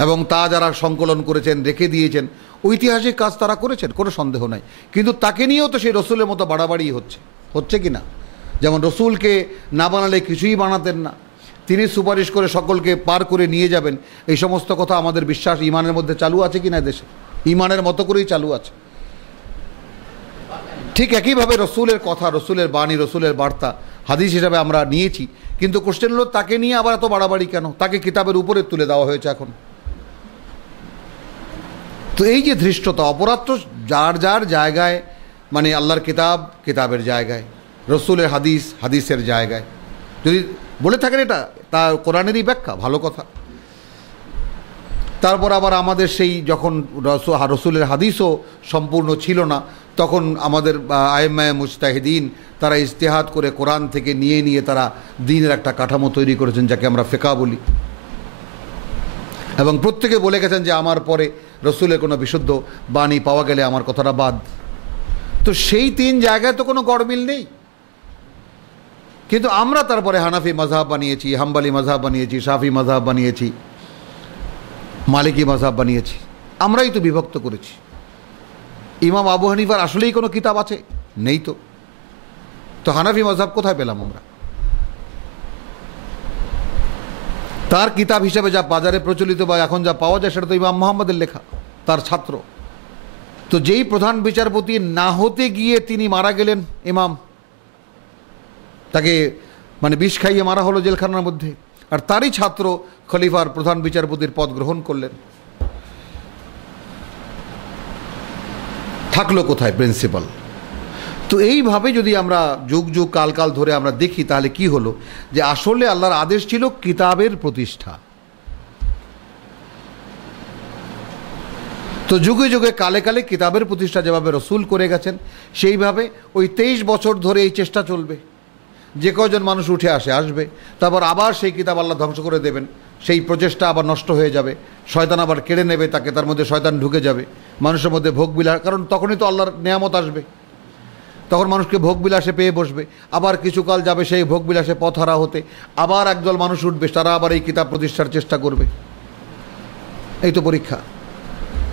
এবং তা যারা সংকলন করেছেন, রেখে দিয়েছেন, ঐতিহাসিক কাজ তারা করেছেন, কোনো সন্দেহ নাই। কিন্তু তাকে নিয়েও তো সেই রসুলের মতো বাড়াবাড়ি হচ্ছে কি না? যেমন রসুলকে না বানালে কিছুই বানাতেন না, তিনি সুপারিশ করে সকলকে পার করে নিয়ে যাবেন, এই সমস্ত কথা আমাদের বিশ্বাস ইমানের মধ্যে চালু আছে কি না? দেশে ইমানের মতো করেই চালু আছে। ঠিক একইভাবে রসুলের কথা, রসুলের বাণী, রসুলের বার্তা হাদিস হিসাবে আমরা নিয়েছি, কিন্তু কোশ্চেন হলো তাকে নিয়ে আবার এত বাড়াবাড়ি কেন? তাকে কিতাবের উপরে তুলে দেওয়া হয়েছে এখন। তো এই যে ধৃষ্টতা, অপরাধ তো যার যার জায়গায়, মানে আল্লাহর কিতাব কিতাবের জায়গায়, রসুলের হাদিস হাদিসের জায়গায়। যদি বলে থাকেন এটা তা কোরআনেরই ব্যাখ্যা, ভালো কথা। তারপর আবার আমাদের সেই যখন রসুলের হাদিসও সম্পূর্ণ ছিল না, তখন আমাদের আইম্মায়ে মুজতাহিদিন তারা ইজতিহাদ করে কোরআন থেকে নিয়ে তারা দ্বীনের একটা কাঠামো তৈরি করেছেন, যাকে আমরা ফিকহ বলি। এবং প্রত্যেকে বলে গেছেন যে আমার পরে রসুলের কোনো বিশুদ্ধ বাণী পাওয়া গেলে আমার কথাটা বাদ। তো সেই তিন জায়গায় তো কোনো গড়মিল নেই। কিন্তু আমরা তারপরে হানাফি মাযহাব বানিয়েছি, হাম্বলি মাযহাব বানিয়েছি, শাফি মাযহাব বানিয়েছি, মালিকি মাযহাব বানিয়েছি। আমরাই তো বিভক্ত করেছি। ইমাম আবু হানিফার আসলেই কোনো কিতাব আছে? নেই তো। তো হানাফি মাযহাব কোথায় পেলাম আমরা? তার কিতাব হিসাবে যা বাজারে প্রচলিত বা এখন যা পাওয়া যায় সেটা তো ইমাম মুহাম্মদের লেখা, তার ছাত্র। তো যেই প্রধান বিচারপতি না হতে গিয়ে তিনি মারা গেলেন, ইমাম, তাকে মানে বিষ খাইয়ে মারা হলো জেলখানার মধ্যে, আর তারই ছাত্র খলিফার প্রধান বিচারপতির পদ গ্রহণ করলেন। থাকলো কোথায় প্রিন্সিপাল? তো এইভাবে যদি আমরা যুগ যুগ কাল ধরে আমরা দেখি, তাহলে কি হলো যে আসলে আল্লাহর আদেশ ছিল কিতাবের প্রতিষ্ঠা। তো যুগে যুগে কালে কালে কিতাবের প্রতিষ্ঠা যেভাবে রসুল করে গেছেন, সেইভাবে ওই 23 বছর ধরে এই চেষ্টা চলবে। যে কজন মানুষ উঠে আসবে, তারপর আবার সেই কিতাব আল্লাহ ধ্বংস করে দেবেন, সেই প্রচেষ্টা আবার নষ্ট হয়ে যাবে, শয়তান আবার কেড়ে নেবে তাকে, তার মধ্যে শয়তান ঢুকে যাবে, মানুষের মধ্যে ভোগবিলাস, কারণ তখনই তো আল্লাহর নেয়ামত আসবে, তখন মানুষকে ভোগবিলাসে পেয়ে বসবে। আবার কিছুকাল যাবে সেই ভোগবিলাসে পথহারা হতে, আবার একদল মানুষ উঠবে, তারা আবার এই কিতাব প্রতিষ্ঠার চেষ্টা করবে। এই তো পরীক্ষা,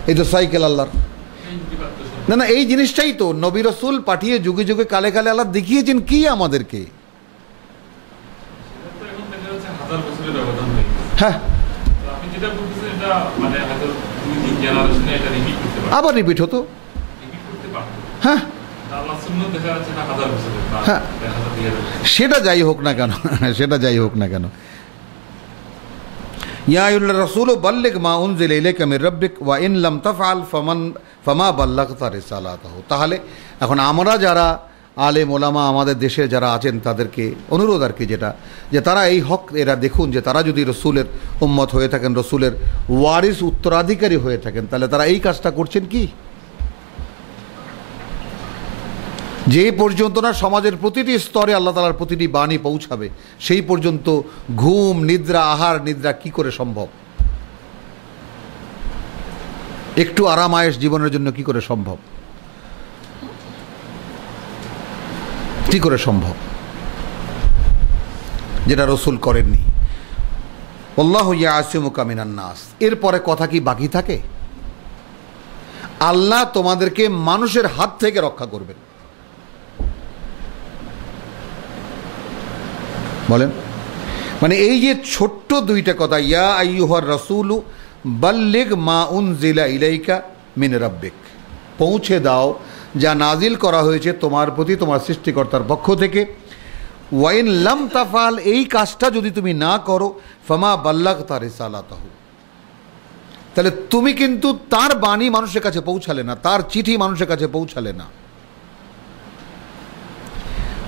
এই তো সাইকেল আল্লাহর। না, এই জিনিসটাই তো নবী রসুল পাঠিয়ে যুগে যুগে কালে কালে আল্লাহ দেখিয়েছেন কি আমাদেরকে। হ্যাঁ, আবার রিপিট হতো। হ্যাঁ, হ্যাঁ, সেটা যাই হোক না কেন, সেটা যাই হোক না কেন, ইয়া আইয়ুহার রাসূল বাল্লিগ মা উনজিলা ইলাইকা মির রাব্বিক ওয়া ইন লাম তাফআল ফামা বাল্লাগতা রিসালাতাহু। তাহলে এখন আমরা যারা আলেম ওলামা আমাদের দেশে যারা আছেন তাদেরকে অনুরোধ আর কি, যেটা যে তারা এই হক এরা দেখুন যে তারা যদি রসুলের উম্মত হয়ে থাকেন, রসুলের ওয়ারিস উত্তরাধিকারী হয়ে থাকেন, তাহলে তারা এই কাজটা করছেন কি, যে পর্যন্ত না সমাজের প্রতিটি স্তরে আল্লাহ তাআলার প্রতিটি বাণী পৌঁছাবে, সেই পর্যন্ত ঘুম নিদ্রা আহার নিদ্রা কি করে সম্ভব? একটু আরাম আয়েশ জীবনের জন্য কি করে সম্ভব? কি করে সম্ভব যেটা রসুল করেননি? আল্লাহু ইয়াসিমুকা মিনান নাস। এরপরে কথা কি বাকি থাকে? আল্লাহ তোমাদেরকে মানুষের হাত থেকে রক্ষা করবেন। বলেন, মানে এই যে ছোট্ট দুইটা কথা, ইয়া আইয়ুহার রাসূলু বাল্লিগ মা উনজিলা ইলাইকা মিন রাব্বিক, পৌঁছে দাও যা নাজিল করা হয়েছে তোমার প্রতি তোমার সৃষ্টিকর্তার পক্ষ থেকে। ওয়াইন লাম তাফাল, এই কাজটা যদি তুমি না করো, ফামা বাল্লাগতা রিসালাতাহু, তাহলে তুমি কিন্তু তার বাণী মানুষের কাছে পৌঁছালে না, তার চিঠি মানুষের কাছে পৌঁছালে না।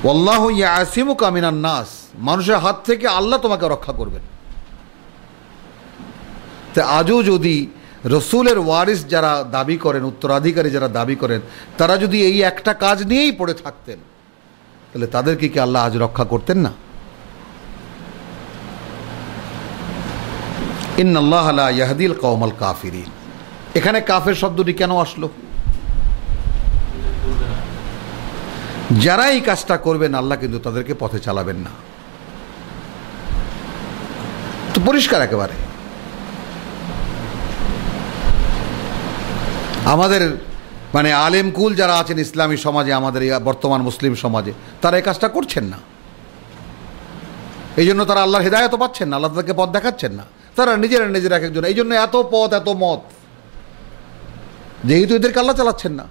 ওয়াল্লাহু ইয়াসিমুকা মিনান নাস, মানুষের হাত থেকে আল্লাহ তোমাকে রক্ষা করবেন। তা আজও যদি রসুলের ওয়ারিস যারা দাবি করেন, উত্তরাধিকারী যারা দাবি করেন, তারা যদি এই একটা কাজ নিয়েই পড়ে থাকতেন, তাহলে তাদেরকে কি আল্লাহ আজ রক্ষা করতেন না? ইন্নাল্লাহ লা ইয়াহদিল কওমাল কাফিরিন, এখানে কাফের শব্দটি কেন আসলো? যারা এই কাজটা করবেন আল্লাহ কিন্তু তাদেরকে পথে চালাবেন না। তো পরিষ্কার একেবারে। আমাদের মানে আলেমকুল যারা আছেন ইসলামী সমাজে, আমাদের এই বর্তমান মুসলিম সমাজে, তারা এই কাজটা করছেন না। এই জন্য তারা আল্লাহর হিদায়াত পাচ্ছেন না, আল্লাহ তাদেরকে পথ দেখাচ্ছেন না। তারা নিজেরা এক একজন, এই জন্য এত পথ এত মত, যেহেতু এদেরকে আল্লাহ চালাচ্ছেন না।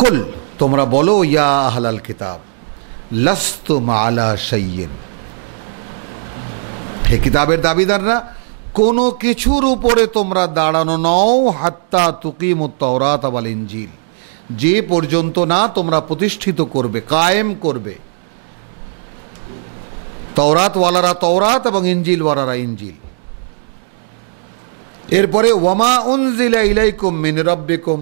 কুল, তোমরা বলো, ইয়া আহলাল কিতাব লাস্তুম আলা শাইইন, হে কিতাবের দাবিদাররা, কোনো কিছুর উপরে তোমরা দাঁড়ানো নও, হাত্তা তুকিমুত তাওরাত ওয়াল ইনজিল, যে পর্যন্ত না তোমরা প্রতিষ্ঠিত করবে, কায়েম করবে, তাওরাত ওয়ালারা তাওরাত এবং ইনজিল ওয়ালারা ইনজিল। এরপরে ওয়ামা উনজিলা ইলাইকুম মিন রাব্বিকুম,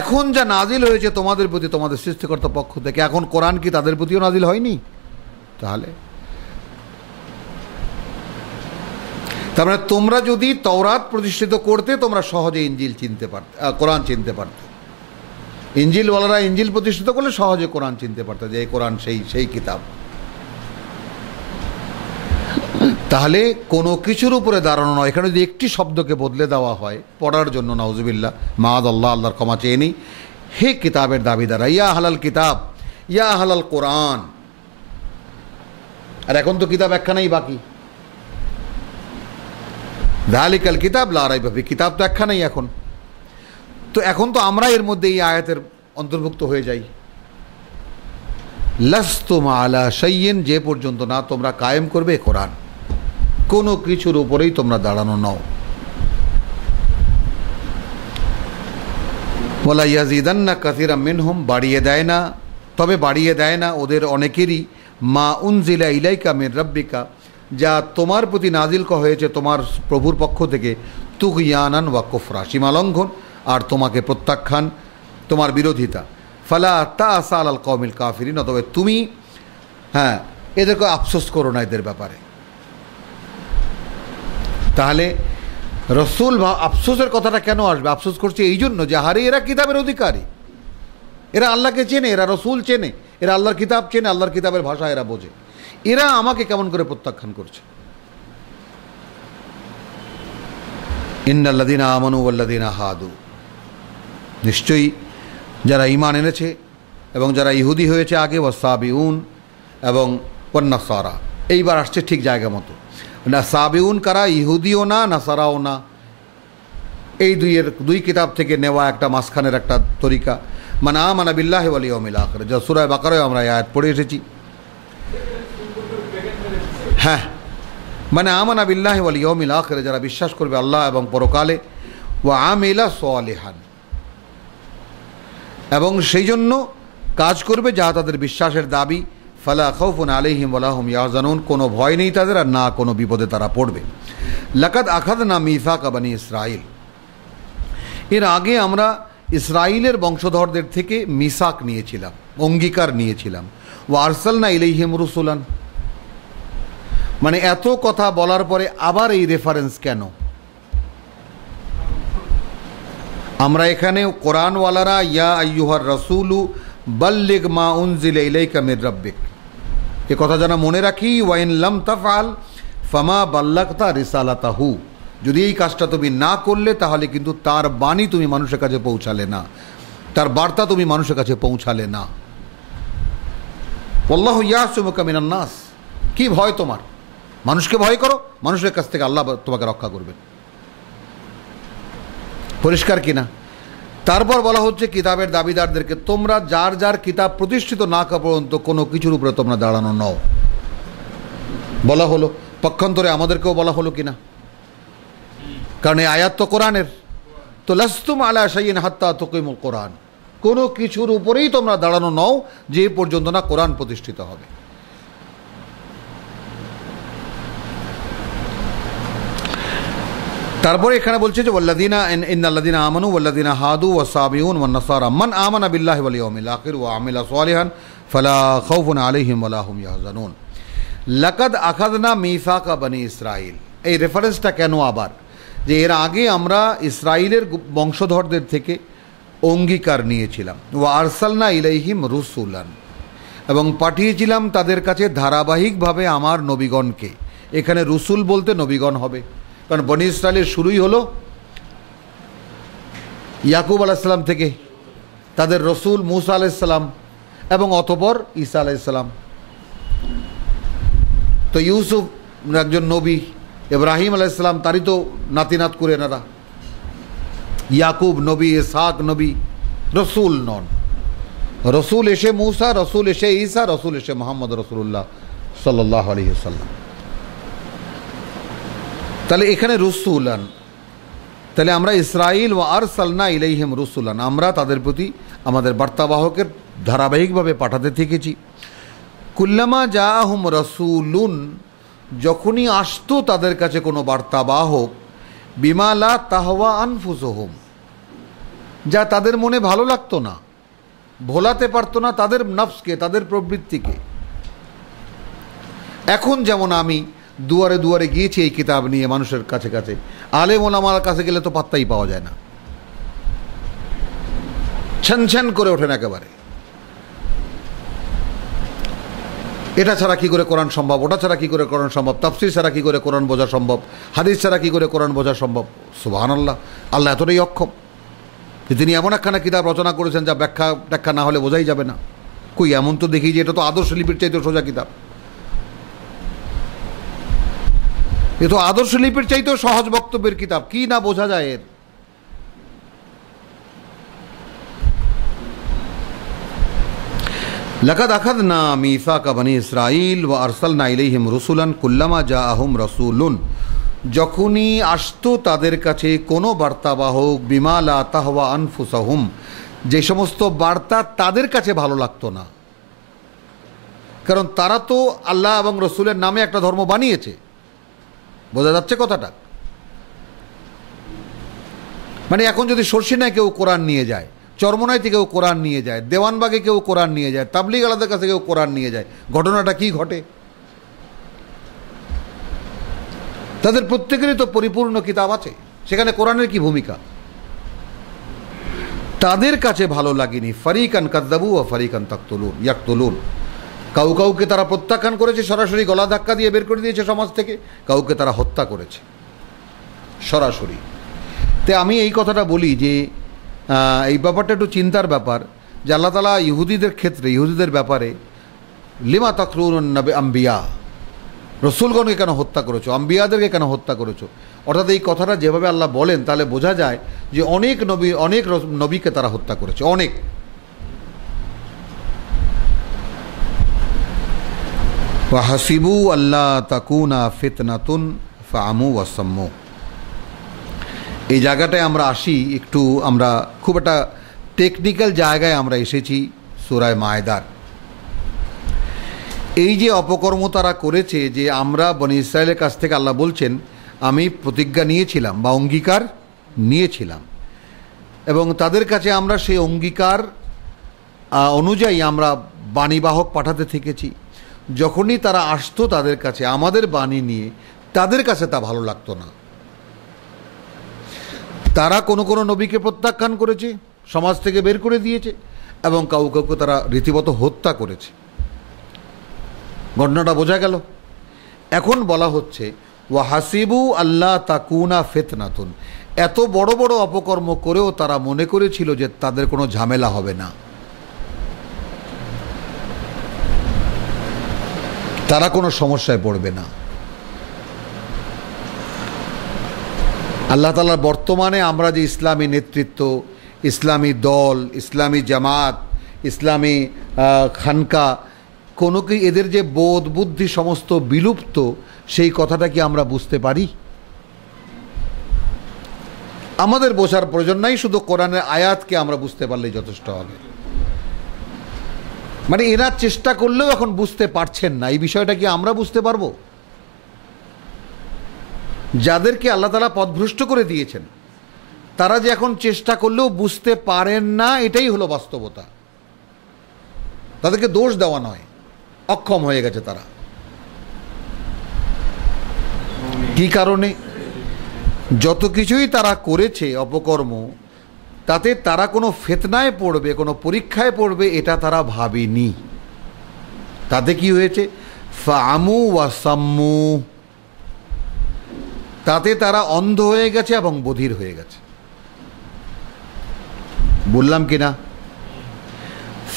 এখন যা নাজিল হয়েছে তোমাদের প্রতি তোমাদের সৃষ্টিকর্তার পক্ষ থেকে, এখন কোরআন কি তাদের প্রতিও নাজিল হয়নি? তাহলে তার মানে তোমরা যদি তাওরাত প্রতিষ্ঠিত করতে, তোমরা সহজে ইনজিল চিনতে পারতে, কোরআন চিনতে পারতে। ইনজিলওয়ালারা ইনজিল প্রতিষ্ঠিত করলে সহজে কোরআন চিনতে পারতে, যে এই কোরআন সেই কিতাব। তাহলে কোনো কিছুর উপরে দাঁড়ানো নয়। এখানে যদি একটি শব্দকে বদলে দেওয়া হয় পড়ার জন্য, নাউজুবিল্লাহ, মাআযাল্লাহ, আল্লাহর ক্ষমা চেয়ে নিই, হে কিতাবের দাবিদারা, ইয়া আহলাল কিতাব, ইয়া আহলাল কোরআন। আর এখন তো কিতাব একখানাই বাকি, যালিকাল কিতাব লা রাইবা ফীহ, কিতাব তো একখানাই এখন। তো এখন তো আমরা এর মধ্যে এই আয়াতের অন্তর্ভুক্ত হয়ে যাই। লাস্তুম আলা শাইইন, যে পর্যন্ত না তোমরা কায়েম করবে কোরআন, কোনো কিছুর উপরেই তোমরা দাঁড়ানো নও। ওয়ালা ইয়াজিদান্না কাসীরাম মিনহুম, বাড়িয়ে দেয় না, তবে বাড়িয়ে দেয় না ওদের অনেকেরই, মা উনজিলা ইলাইকা মির রাব্বিকা, যা তোমার প্রতি নাজিল করা হয়েছে তোমার প্রভুর পক্ষ থেকে, তুগয়ানান ওয়া কুফরা, সীমালঙ্ঘন আর তোমাকে প্রত্যাখ্যান, তোমার বিরোধিতা। ফালা তা'সা আলাল কওমিল কাফিরিন, তবে তুমি এদেরকে আফসোস করো না এদের ব্যাপারে। তাহলে রসুল আফসোসের কথাটা কেন আসবে? আফসোস করছে এই জন্য যে হারে এরা কিতাবের অধিকারী, এরা আল্লাহকে চেনে, এরা রসুল চেনে, এরা আল্লাহর কিতাব চেনে, আল্লাহর কিতাবের ভাষা এরা বোঝে, এরা আমাকে কেমন করে প্রত্যাখ্যান করছে। ইন্নাল্লাযীনা আমানু ওয়াল্লাযীনা হাদু, নিশ্চয়ই যারা ঈমান এনেছে এবং যারা ইহুদি হয়েছে আগে, ওয়াসাবিউন এবং ওয়ান্নাসারা, এইবার আসছে ঠিক জায়গা মতো। না সাবিউন কারা, ইহুদিও না নাসারাও না, এই দুই কিতাব থেকে নেওয়া একটা মাঝখানের একটা তরিকা। মানে আমানা বিল্লাহি ওয়াল ইয়াউমিল আখির, যা সূরা বাকারায় আমরা এই আয়াত পড়ে এসেছি। হ্যাঁ, মানে আমানা বিল্লাহি ওয়াল ইয়াউমিল আখির, যারা বিশ্বাস করবে আল্লাহ এবং পরকালে, ওয়া আমিলা সালিহান, এবং সেই জন্য কাজ করবে যা তাদের বিশ্বাসের দাবি। ফালা খাউফুন আলাইহিম ওয়ালা হুম ইয়াহজানুন, কোনো ভয় নেই তাদের আর না কোনো বিপদে তারা পড়বে। লাকাদ আখাযনা মিসাকা বনি ইসরাইল, এর আগে আমরা ইসরাইলের বংশধরদের থেকে মিসাক নিয়েছিলাম, অঙ্গীকার নিয়েছিলাম। ওয়া আরসালনা ইলাইহিম রুসুলান, মানে এত কথা বলার পরে আবার এই রেফারেন্স কেন? আমরা এখানে কোরআনওয়ালারা ইয়া আইয়ুহার রাসূলু বাল্লিগ মা উনজিলা ইলাইকা মির রাব্বিক, এ কথা যেন মনে রাখি। ওয়াইন লাম তাফআল ফামা বাল্লাগতা রিসালাতাহু, যদি এই কাজটা তুমি না করলে তাহলে কিন্তু তার বাণী তুমি মানুষের কাছে পৌঁছালে না, তার বার্তা তুমি মানুষের কাছে পৌঁছালে না। আল্লাহু ইয়াসুমুকা মিনান নাস, কি ভয় তোমার? মানুষকে ভয় করো, মানুষের কাছ থেকে আল্লাহ তোমাকে রক্ষা করবেন। পরিষ্কার কিনা? তারপর বলা হচ্ছে কিতাবের দাবিদারদেরকে, তোমরা যার যার কিতাব প্রতিষ্ঠিত না করা পর্যন্ত কোনো কিছুর উপরে তোমরা দাঁড়ানো নও। বলা হলো, পক্ষান্তরে আমাদেরকেও বলা হলো কিনা? কারণ এই আয়াত তো কোরআনের। তো লাস্তুম আলা শাইইন হাত্তা তুকিমুল কোরআন, কোনো কিছুর উপরেই তোমরা দাঁড়ানো নও যে পর্যন্ত না কোরআন প্রতিষ্ঠিত হবে। তারপরে এখানে বলছে যে ওয়াল্লাযিনা ইন্নাল্লাযিনা আমানু ওয়াল্লাযিনা হাদু ওয়াসাবিউন ওয়ান নাসারা মান আমানা বিল্লাহি ওয়াল ইয়াউমিল আখির ওয়া আমিলা সালিহান ফালা খাউফুন আলাইহিম ওয়ালা হুম ইয়াহজানুন লাকাদ আখাযনা মিসাকা বনি ইসরাইল। এই রেফারেন্সটা কেন আবার? যে এর আগে আমরা ইসরাইলের বংশধরদের থেকে অঙ্গীকার নিয়েছিলাম, ওয়া আরসালনা ইলাইহিম রুসুলান, এবং পাঠিয়েছিলাম তাদের কাছে ধারাবাহিকভাবে আমার নবীগণকে। এখানে রুসুল বলতে নবীগণ হবে, কারণ বনি ইসরায়েলের শুরুই হলো ইয়াকুব আলাইসাল্লাম থেকে, তাদের রসুল মুসা আলাইসাল্লাম এবং অতঃপর ঈসা আলাইসাল্লাম। তো ইউসুফ একজন নবী, ইব্রাহিম আলাইসাল্লাম তারই তো নাতিনাত করে এনারা, ইয়াকুব নবী, ইসহাক নবী, রসুল নন। রসুল এসে মুসা, রসুল এসে ঈসা, রসুল এসে মুহাম্মদ রাসূলুল্লাহ সাল্লাল্লাহু আলাইহি ওয়াসাল্লাম। তাহলে এখানে রুসুলান, তাহলে আমরা ইসরাইল ওয়া আরসালনা ইলাইহিম রুসুলান, আমরা তাদের প্রতি আমাদের বার্তাবাহকের ধারাবাহিকভাবে পাঠাতে থেকেছি। কুল্লামা জাআহুম রাসূলুন, যখনই আসতো তাদের কাছে কোনো বার্তাবাহক, বিমা লা তাহওয়া আনফুসুহুম, যা তাদের মনে ভালো লাগতো না, ভোলাতে পারতো না তাদের নফসকে, তাদের প্রবৃত্তিকে। এখন যেমন আমি দুয়ারে দুয়ারে গিয়েছি এই কিতাব নিয়ে মানুষের কাছে কাছে, আলেম ওলামার কাছে গেলে তো পাত্তাই পাওয়া যায় না, ছ্যান করে ওঠেন একেবারে। এটা ছাড়া কি করে কোরআন সম্ভব, ওটা ছাড়া কি করে কোরআন সম্ভব, তাফসীর ছাড়া কি করে কোরআন বোঝা সম্ভব, হাদিস ছাড়া কি করে কোরআন বোঝা সম্ভব। সুবহানাল্লাহ, আল্লাহ এতটাই অক্ষম যে তিনি এমন একখানা কিতাব রচনা করেছেন যা ব্যাখ্যা না হলে বোঝাই যাবে না। কই এমন তো দেখি যে এটা তো আদর্শ লিপির চাইতে সোজা কিতাব, এ তো আদর্শ লিপির চাইতেও সহজ বক্তব্যের কিতাব, কি না বোঝা যায় এর। লাকাদ আখাযনা মিসাকা বনি ইসরাইল ওয়া আরসালনা ইলাইহিম রুসুলান কুল্লামা জাআহুম রাসূলুন, যখনই আসতো তাদের কাছে কোনো বার্তাবাহক, বিমা লা তাহওয়া আনফুসাহুম, যে সমস্ত বার্তা তাদের কাছে ভালো লাগতো না। কারণ তারা তো আল্লাহ এবং রসুলের নামে একটা ধর্ম বানিয়েছে, বোঝা যাচ্ছে কথাটা? মানে এখন যদি সরসিনায় কেউ কোরআন নিয়ে যায়, চরমনাইতে কেউ কোরআন নিয়ে যায়, দেওয়ানবাগে কেউ কোরআন নিয়ে যায়, তাবলিগ আলাদের কাছে কেউ কোরআন নিয়ে যায়, ঘটনাটা কি ঘটে? তাদের প্রত্যেকেরই তো পরিপূর্ণ কিতাব আছে, সেখানে কোরআনের কি ভূমিকা? তাদের কাছে ভালো লাগেনি। ফারিকান কাযযাবু ওয়া ফারিকান ইয়াকতুলুন, কাউকে তারা প্রত্যাখ্যান করেছে, সরাসরি গলা ধাক্কা দিয়ে বের করে দিয়েছে সমাজ থেকে, কাউকে তারা হত্যা করেছে সরাসরি। তে আমি এই কথাটা বলি যে এই ব্যাপারটা একটু চিন্তার ব্যাপার, যে আল্লাহ তাআলা ইহুদিদের ক্ষেত্রে, ইহুদিদের ব্যাপারে লিমা তাকতুলুন আম্বিয়া, রসুলগণকে কেন হত্যা করেছো, আম্বিয়াদেরকে কেন হত্যা করেছো, অর্থাৎ এই কথাটা যেভাবে আল্লাহ বলেন তাহলে বোঝা যায় যে অনেক নবীকে তারা হত্যা করেছে, অনেক। ওয়াহাসিবু আল্লাহ তাকুনা ফিতনাতুন ফাআমু ওয়াসাম্মু। এই জায়গাটায় আমরা আসি একটু, আমরা খুব একটা টেকনিক্যাল জায়গায় আমরা এসেছি সূরা মায়েদার। এই যে অপকর্ম তারা করেছে, যে আমরা বনি ইসরায়েলের কাছ থেকে আল্লাহ বলছেন আমি প্রতিজ্ঞা নিয়েছিলাম বা অঙ্গীকার নিয়েছিলাম, এবং তাদের কাছে আমরা সেই অঙ্গীকার অনুযায়ী আমরা বাণীবাহক পাঠাতে থেকেছি। যখনই তারা আসতো তাদের কাছে আমাদের বাণী নিয়ে, তাদের কাছে তা ভালো লাগতো না। তারা কোনো নবীকে প্রত্যাখ্যান করেছে, সমাজ থেকে বের করে দিয়েছে, এবং কাউকে তারা রীতিমতো হত্যা করেছে। ঘটনাটা বোঝা গেল। এখন বলা হচ্ছে ওয়াহাসিবু আল্লাহ তাকুনা ফিতনাতুন, এত বড় বড় অপকর্ম করেও তারা মনে করেছিল যে তাদের কোনো ঝামেলা হবে না। তারা কোনো সমস্যায় পড়বে না। আল্লাহ তাআলার বর্তমানে আমরা যে ইসলামী নেতৃত্ব, ইসলামী দল, ইসলামী জামাত, ইসলামী খানকা, কোনো কি এদের যে বোধ বুদ্ধি সমস্ত বিলুপ্ত, সেই কথাটা কি আমরা বুঝতে পারি? আমাদের বোঝার প্রয়োজন নাই, শুধু কোরআনের আয়াতকে আমরা বুঝতে পারলেই যথেষ্ট হবে। মানে এরা চেষ্টা করলেও এখন বুঝতে পারছেন না, এই বিষয়টা কি আমরা বুঝতে পারবো? যাদেরকে আল্লাহ তাআলা পথভ্রষ্ট করে দিয়েছেন তারা যে এখন চেষ্টা করলেও বুঝতে পারেন না, এটাই হলো বাস্তবতা। তাদেরকে দোষ দেওয়া নয়, অক্ষম হয়ে গেছে তারা। কি কারণে? যত কিছুই তারা করেছে অপকর্ম, তাতে তারা কোনো ফিতনায় পড়বে, কোনো পরীক্ষায় পড়বে, এটা তারা ভাবেনি। তাতে কি হয়েছে? ফাআমু ওয়া সাম্মু, তাতে তারা অন্ধ হয়ে গেছে এবং বধির হয়ে গেছে। বললাম কিনা?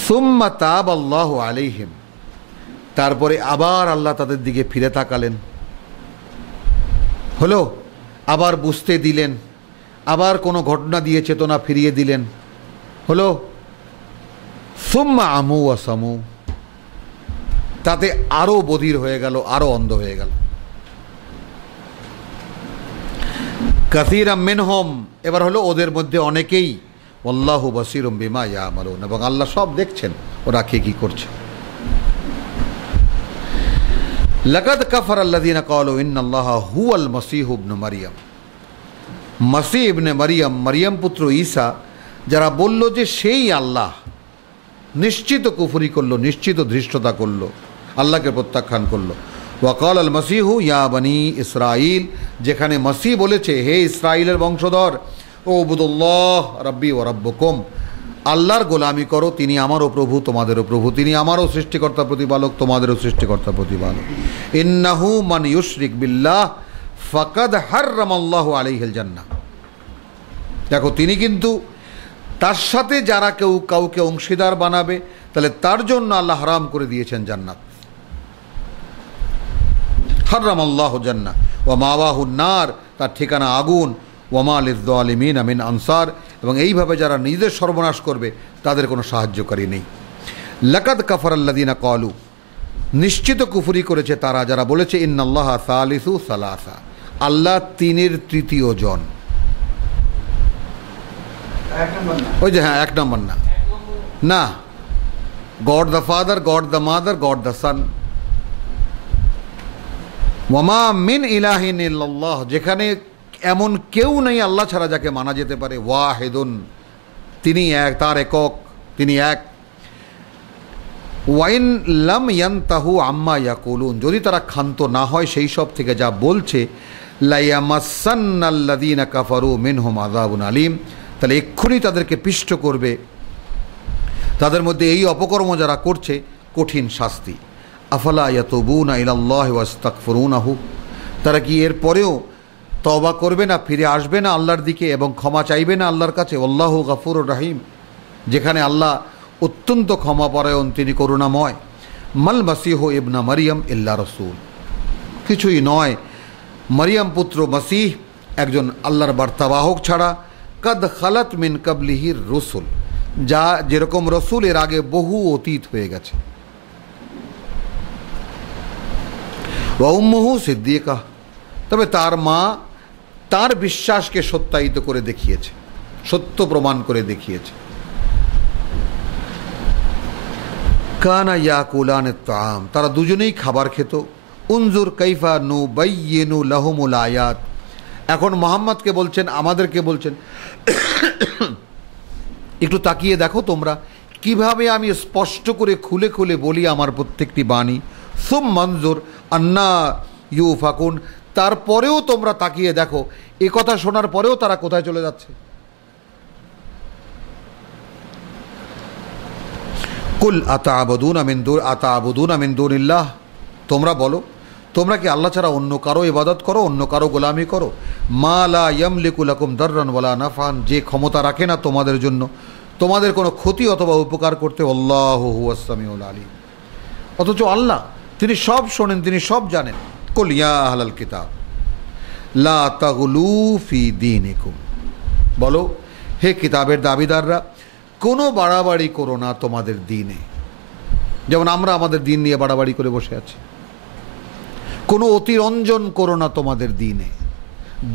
সুম্মা তাবাল্লাহু আলাইহিম, তারপরে আবার আল্লাহ তাদের দিকে ফিরে তাকালেন, হলো আবার বুঝতে দিলেন, আবার কোনো ঘটনা দিয়ে চেতনা ফিরিয়ে দিলেন, হলো সুম্মা আমু ওয়া সামু, তাতে আরো বধির হয়ে গেল, আরো অন্ধ হয়ে গেল। কাসীরাম মিনহুম, এবার হলো ওদের মধ্যে অনেকেই, আল্লাহু বাসীরুম বিমা ইয়ামালুন, এবং আল্লাহ সব দেখছেন ওরা কি করছে। লাকাদ কাফারাল্লাযীনা ক্বালু ইন্নাল্লাহা হুয়াল মাসীহু ইবনু মারইয়াম, মাসীহ ইবনে মারইয়াম, মারইয়াম পুত্র ঈসা, যারা বলল যে সেই আল্লাহ, নিশ্চিত কুফরি করলো, নিশ্চিত ধৃষ্টতা করলো, আল্লাহকে প্রত্যাখ্যান করলো। ওয়াকাল আল মাসিহু ইয়া বনি ইসরাইল, যেখানে মাসিহ বলেছে হে ইসরাইলের বংশধর, ও উবুদুল্লাহ রাব্বি ওয়া রাব্বুকুম, আল্লাহর গোলামি করো, তিনি আমারও প্রভু তোমাদেরও প্রভু, তিনি আমারও সৃষ্টিকর্তা প্রতিপালক তোমাদেরও সৃষ্টিকর্তা প্রতিপালক। ইন্নাহু মান ইউশরিক বিল্লাহ ফাকাদ হাররামাল্লাহু আলাইহিল জান্নাহ, দেখো তিনি কিন্তু তার সাথে যারা কেউ কাউকে অংশীদার বানাবে তাহলে তার জন্য আল্লাহ হারাম করে দিয়েছেন জান্নাত। হাররামাল্লাহু জান্নাহ ওয়া মাওয়াহুন নার, তার ঠিকানা আগুন। ওয়া মা লিয-যালিমিনা মিন আনসার, এবং এইভাবে যারা নিজেদের সর্বনাশ করবে তাদের কোনো সাহায্যকারী নেই। লাকাদ কাফারাল্লাযীনা ক্বালু, নিশ্চিত কুফরি করেছে তারা যারা বলেছে ইন্নাল্লাহা সালিসু সালাসা, আল্লাহ তিনের তৃতীয় জন। ওই যে হ্যাঁ, এক নম্বর না, না, god the father, god the mother, god the sun. ওয়ামা মিন ইলাহিন ইল্লাল্লাহ, যেখানে এমন কেউ নেই আল্লাহ ছাড়া যাকে মানা যেতে পারে। ওয়াহিদুন, তিনি এক, তার একক, তিনি এক। ওয়াইন লাম ইয়ানতাহু আম্মা ইয়াকুলুন, যদি তারা ক্ষান্ত না হয় সেই সব থেকে যা বলছে, লায়ামাসান্নাল্লাযীনা কাফারু মিনহুম আযাবুন আলীম, তাহলে এক্ষুনি তাদেরকে পিষ্ট করবে, তাদের মধ্যে এই অপকর্ম যারা করছে কঠিন শাস্তি। আফালা ইয়াতুবুনা ইলাল্লাহি ওয়াস্তাগফিরুনাহু, তারা কি এর পরেও তওবা করবে না, ফিরে আসবে না আল্লাহর দিকে এবং ক্ষমা চাইবে না আল্লাহর কাছে? আল্লাহু গফুরুর রহিম, যেখানে আল্লাহ অত্যন্ত ক্ষমাপরায়ণ, তিনি করুণাময়। মাল মাসিহু ইবনা মারিয়াম ইল্লা রাসূল, কিছুই নয় মারিয়াম পুত্র মাসিহ একজন আল্লাহর বার্তাবাহক ছাড়া। কাদ খালাত মিন কাবলিহির রসুল, যা যেরকম রসুল এর আগে বহু অতীত হয়ে গেছে। ওয়া উম্মুহু সিদ্দিকা, তবে তার মা তার বিশ্বাসকে সত্যায়িত করে দেখিয়েছে, সত্য প্রমাণ করে দেখিয়েছে। কানা ইয়াকুলানিত তাআম, তারা দুজনেই খাবার খেত। উনজুর কাইফা নুবাইয়িনু লাহুমুল আয়াত, এখন মোহাম্মদকে বলছেন, আমাদেরকে বলছেন, একটু তাকিয়ে দেখো তোমরা কিভাবে আমি স্পষ্ট করে খুলে খুলে বলি আমার প্রত্যেকটি বাণী। সুম্মানজুর আন্না ইউফাকুন, তারপরেও তোমরা তাকিয়ে দেখো এ কথা শোনার পরেও তারা কোথায় চলে যাচ্ছে। কুল আতা'বুদুনা মিন দুনিল্লাহ, তোমরা বলো তোমরা কি আল্লাহ ছাড়া অন্য কারো ইবাদত করো, অন্য কারো গোলামি করো? মা লা ইয়ামলিকু লাকুম দাররান ওয়ালা নাফআন, যে ক্ষমতা রাখে না তোমাদের জন্য তোমাদের কোনো ক্ষতি অথবা উপকার করতে। আল্লাহু হুয়াস সামিউল আলিম, অথচ আল্লাহ তিনি সব শোনেন, তিনি সব জানেন। কুল ইয়া আহলাল কিতাব লা তাগলু ফি দীনিকুম, বলো হে কিতাবের দাবিদাররা, কোনো বাড়াবাড়ি করো না তোমাদের দ্বীনে। যেমন আমরা আমাদের দ্বীন নিয়ে বাড়াবাড়ি করে বসে আছি। কোনো অতিরঞ্জন করো না তোমাদের দ্বীনে।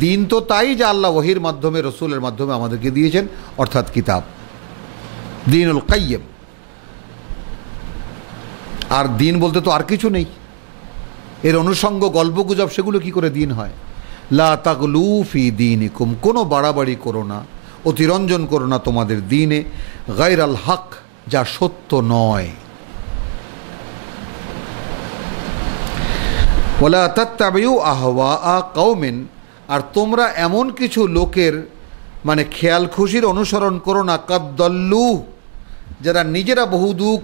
দ্বীন তো তাই যে আল্লাহ ওহীর মাধ্যমে, রসুলের মাধ্যমে আমাদেরকে দিয়েছেন, অর্থাৎ কিতাব, দ্বীনুল কাইয়্যিম। আর দ্বীন বলতে তো আর কিছু নেই, এর অনুষঙ্গ গল্পগুজব, সেগুলো কি করে দ্বীন হয়? লা তাগলু ফি দীনিকুম, কোনো বাড়াবাড়ি করো না, অতিরঞ্জন করো না তোমাদের দ্বীনে, গায়রাল হক, যা সত্য নয়। ওয়ালা তাত্তাবিউ আহওয়া কওমিন, আর তোমরা এমন কিছু লোকের মানে খেয়াল খুশির অনুসরণ করো না, কাদ্দাল্লু, যারা নিজেরা বহুদূর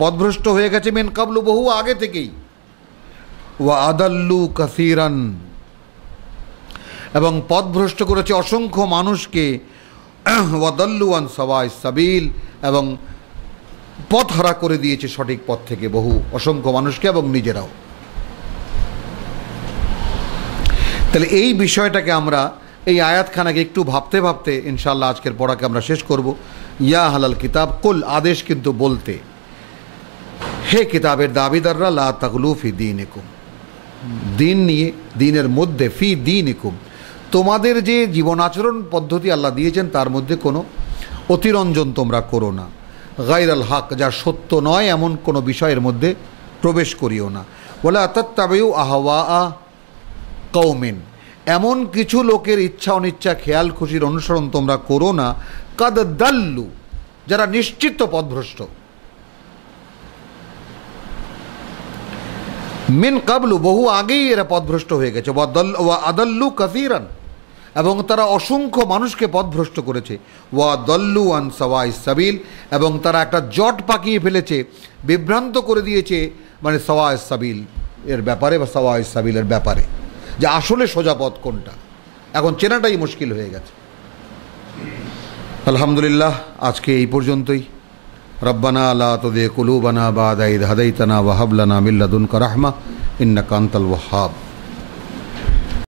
পথভ্রষ্ট হয়ে গেছে, মিন কাবলু, বহু আগে থেকেই, ওয়া আদাল্লু কাসীরান, এবং পথভ্রষ্ট করেছে অসংখ্য মানুষকে, ওয়াদাল্লু আন সাওয়াইস সাবিল, এবং পথহারা করে দিয়েছে সঠিক পথ থেকে বহু অসংখ্য মানুষকে এবং নিজেরাও। তাহলে এই বিষয়টাকে আমরা এই আয়াতখানাকে একটু ভাবতে ভাবতে ইনশাআল্লাহ আজকের পড়াকে আমরা শেষ করব। ইয়া আহলাল কিতাব, কুল, আদেশ কিন্তু বলতে, হে কিতাবের দাবিদাররা, লা তাগলু ফি দীনিকুম, দিন নিয়ে, দিনের মধ্যে, ফি দীনিকুম, তোমাদের যে জীবন আচরণ পদ্ধতি আল্লাহ দিয়েছেন তার মধ্যে কোনো অতিরঞ্জন তোমরা করো না, গায়রাল হক, যা সত্য নয় এমন কোনো বিষয়ের মধ্যে প্রবেশ করিও না, ওয়ালা তাত্তাবিউ আহওয়া কওমিন, এমন কিছু লোকের ইচ্ছা অনিচ্ছা, খেয়াল খুশির অনুসরণ তোমরা করো না, কাদ দাল্লু, যারা নিশ্চিত পথভ্রষ্ট, মিন কাবলু, বহু আগেই এরা পথভ্রষ্ট হয়ে গেছে, ওয়া আদাল্লু কাসীরান, এবং তারা অসংখ্য মানুষকে পথভ্রষ্ট করেছে, ওয়া দাল্লু আন সাওয়াইস সাবিল, এবং তারা একটা জট পাকিয়ে ফেলেছে, বিভ্রান্ত করে দিয়েছে, মানে সাওয়াইস সাবিল এর ব্যাপারে বা সাওয়াইস সাবিলের ব্যাপারে, যে আসলে সোজা পথ কোনটা এখন চেনাটাই মুশকিল হয়ে গেছে। আলহামদুলিল্লাহ, আজকে এই পর্যন্তই। রব্বানা লা তুযিগ কুলুবানা বা'দা ইয হাদাইতানা ওয়া হাব লানা মিন লাদুনকা রাহমা ইন্নাকা আনতাল ওয়াহ্হাব।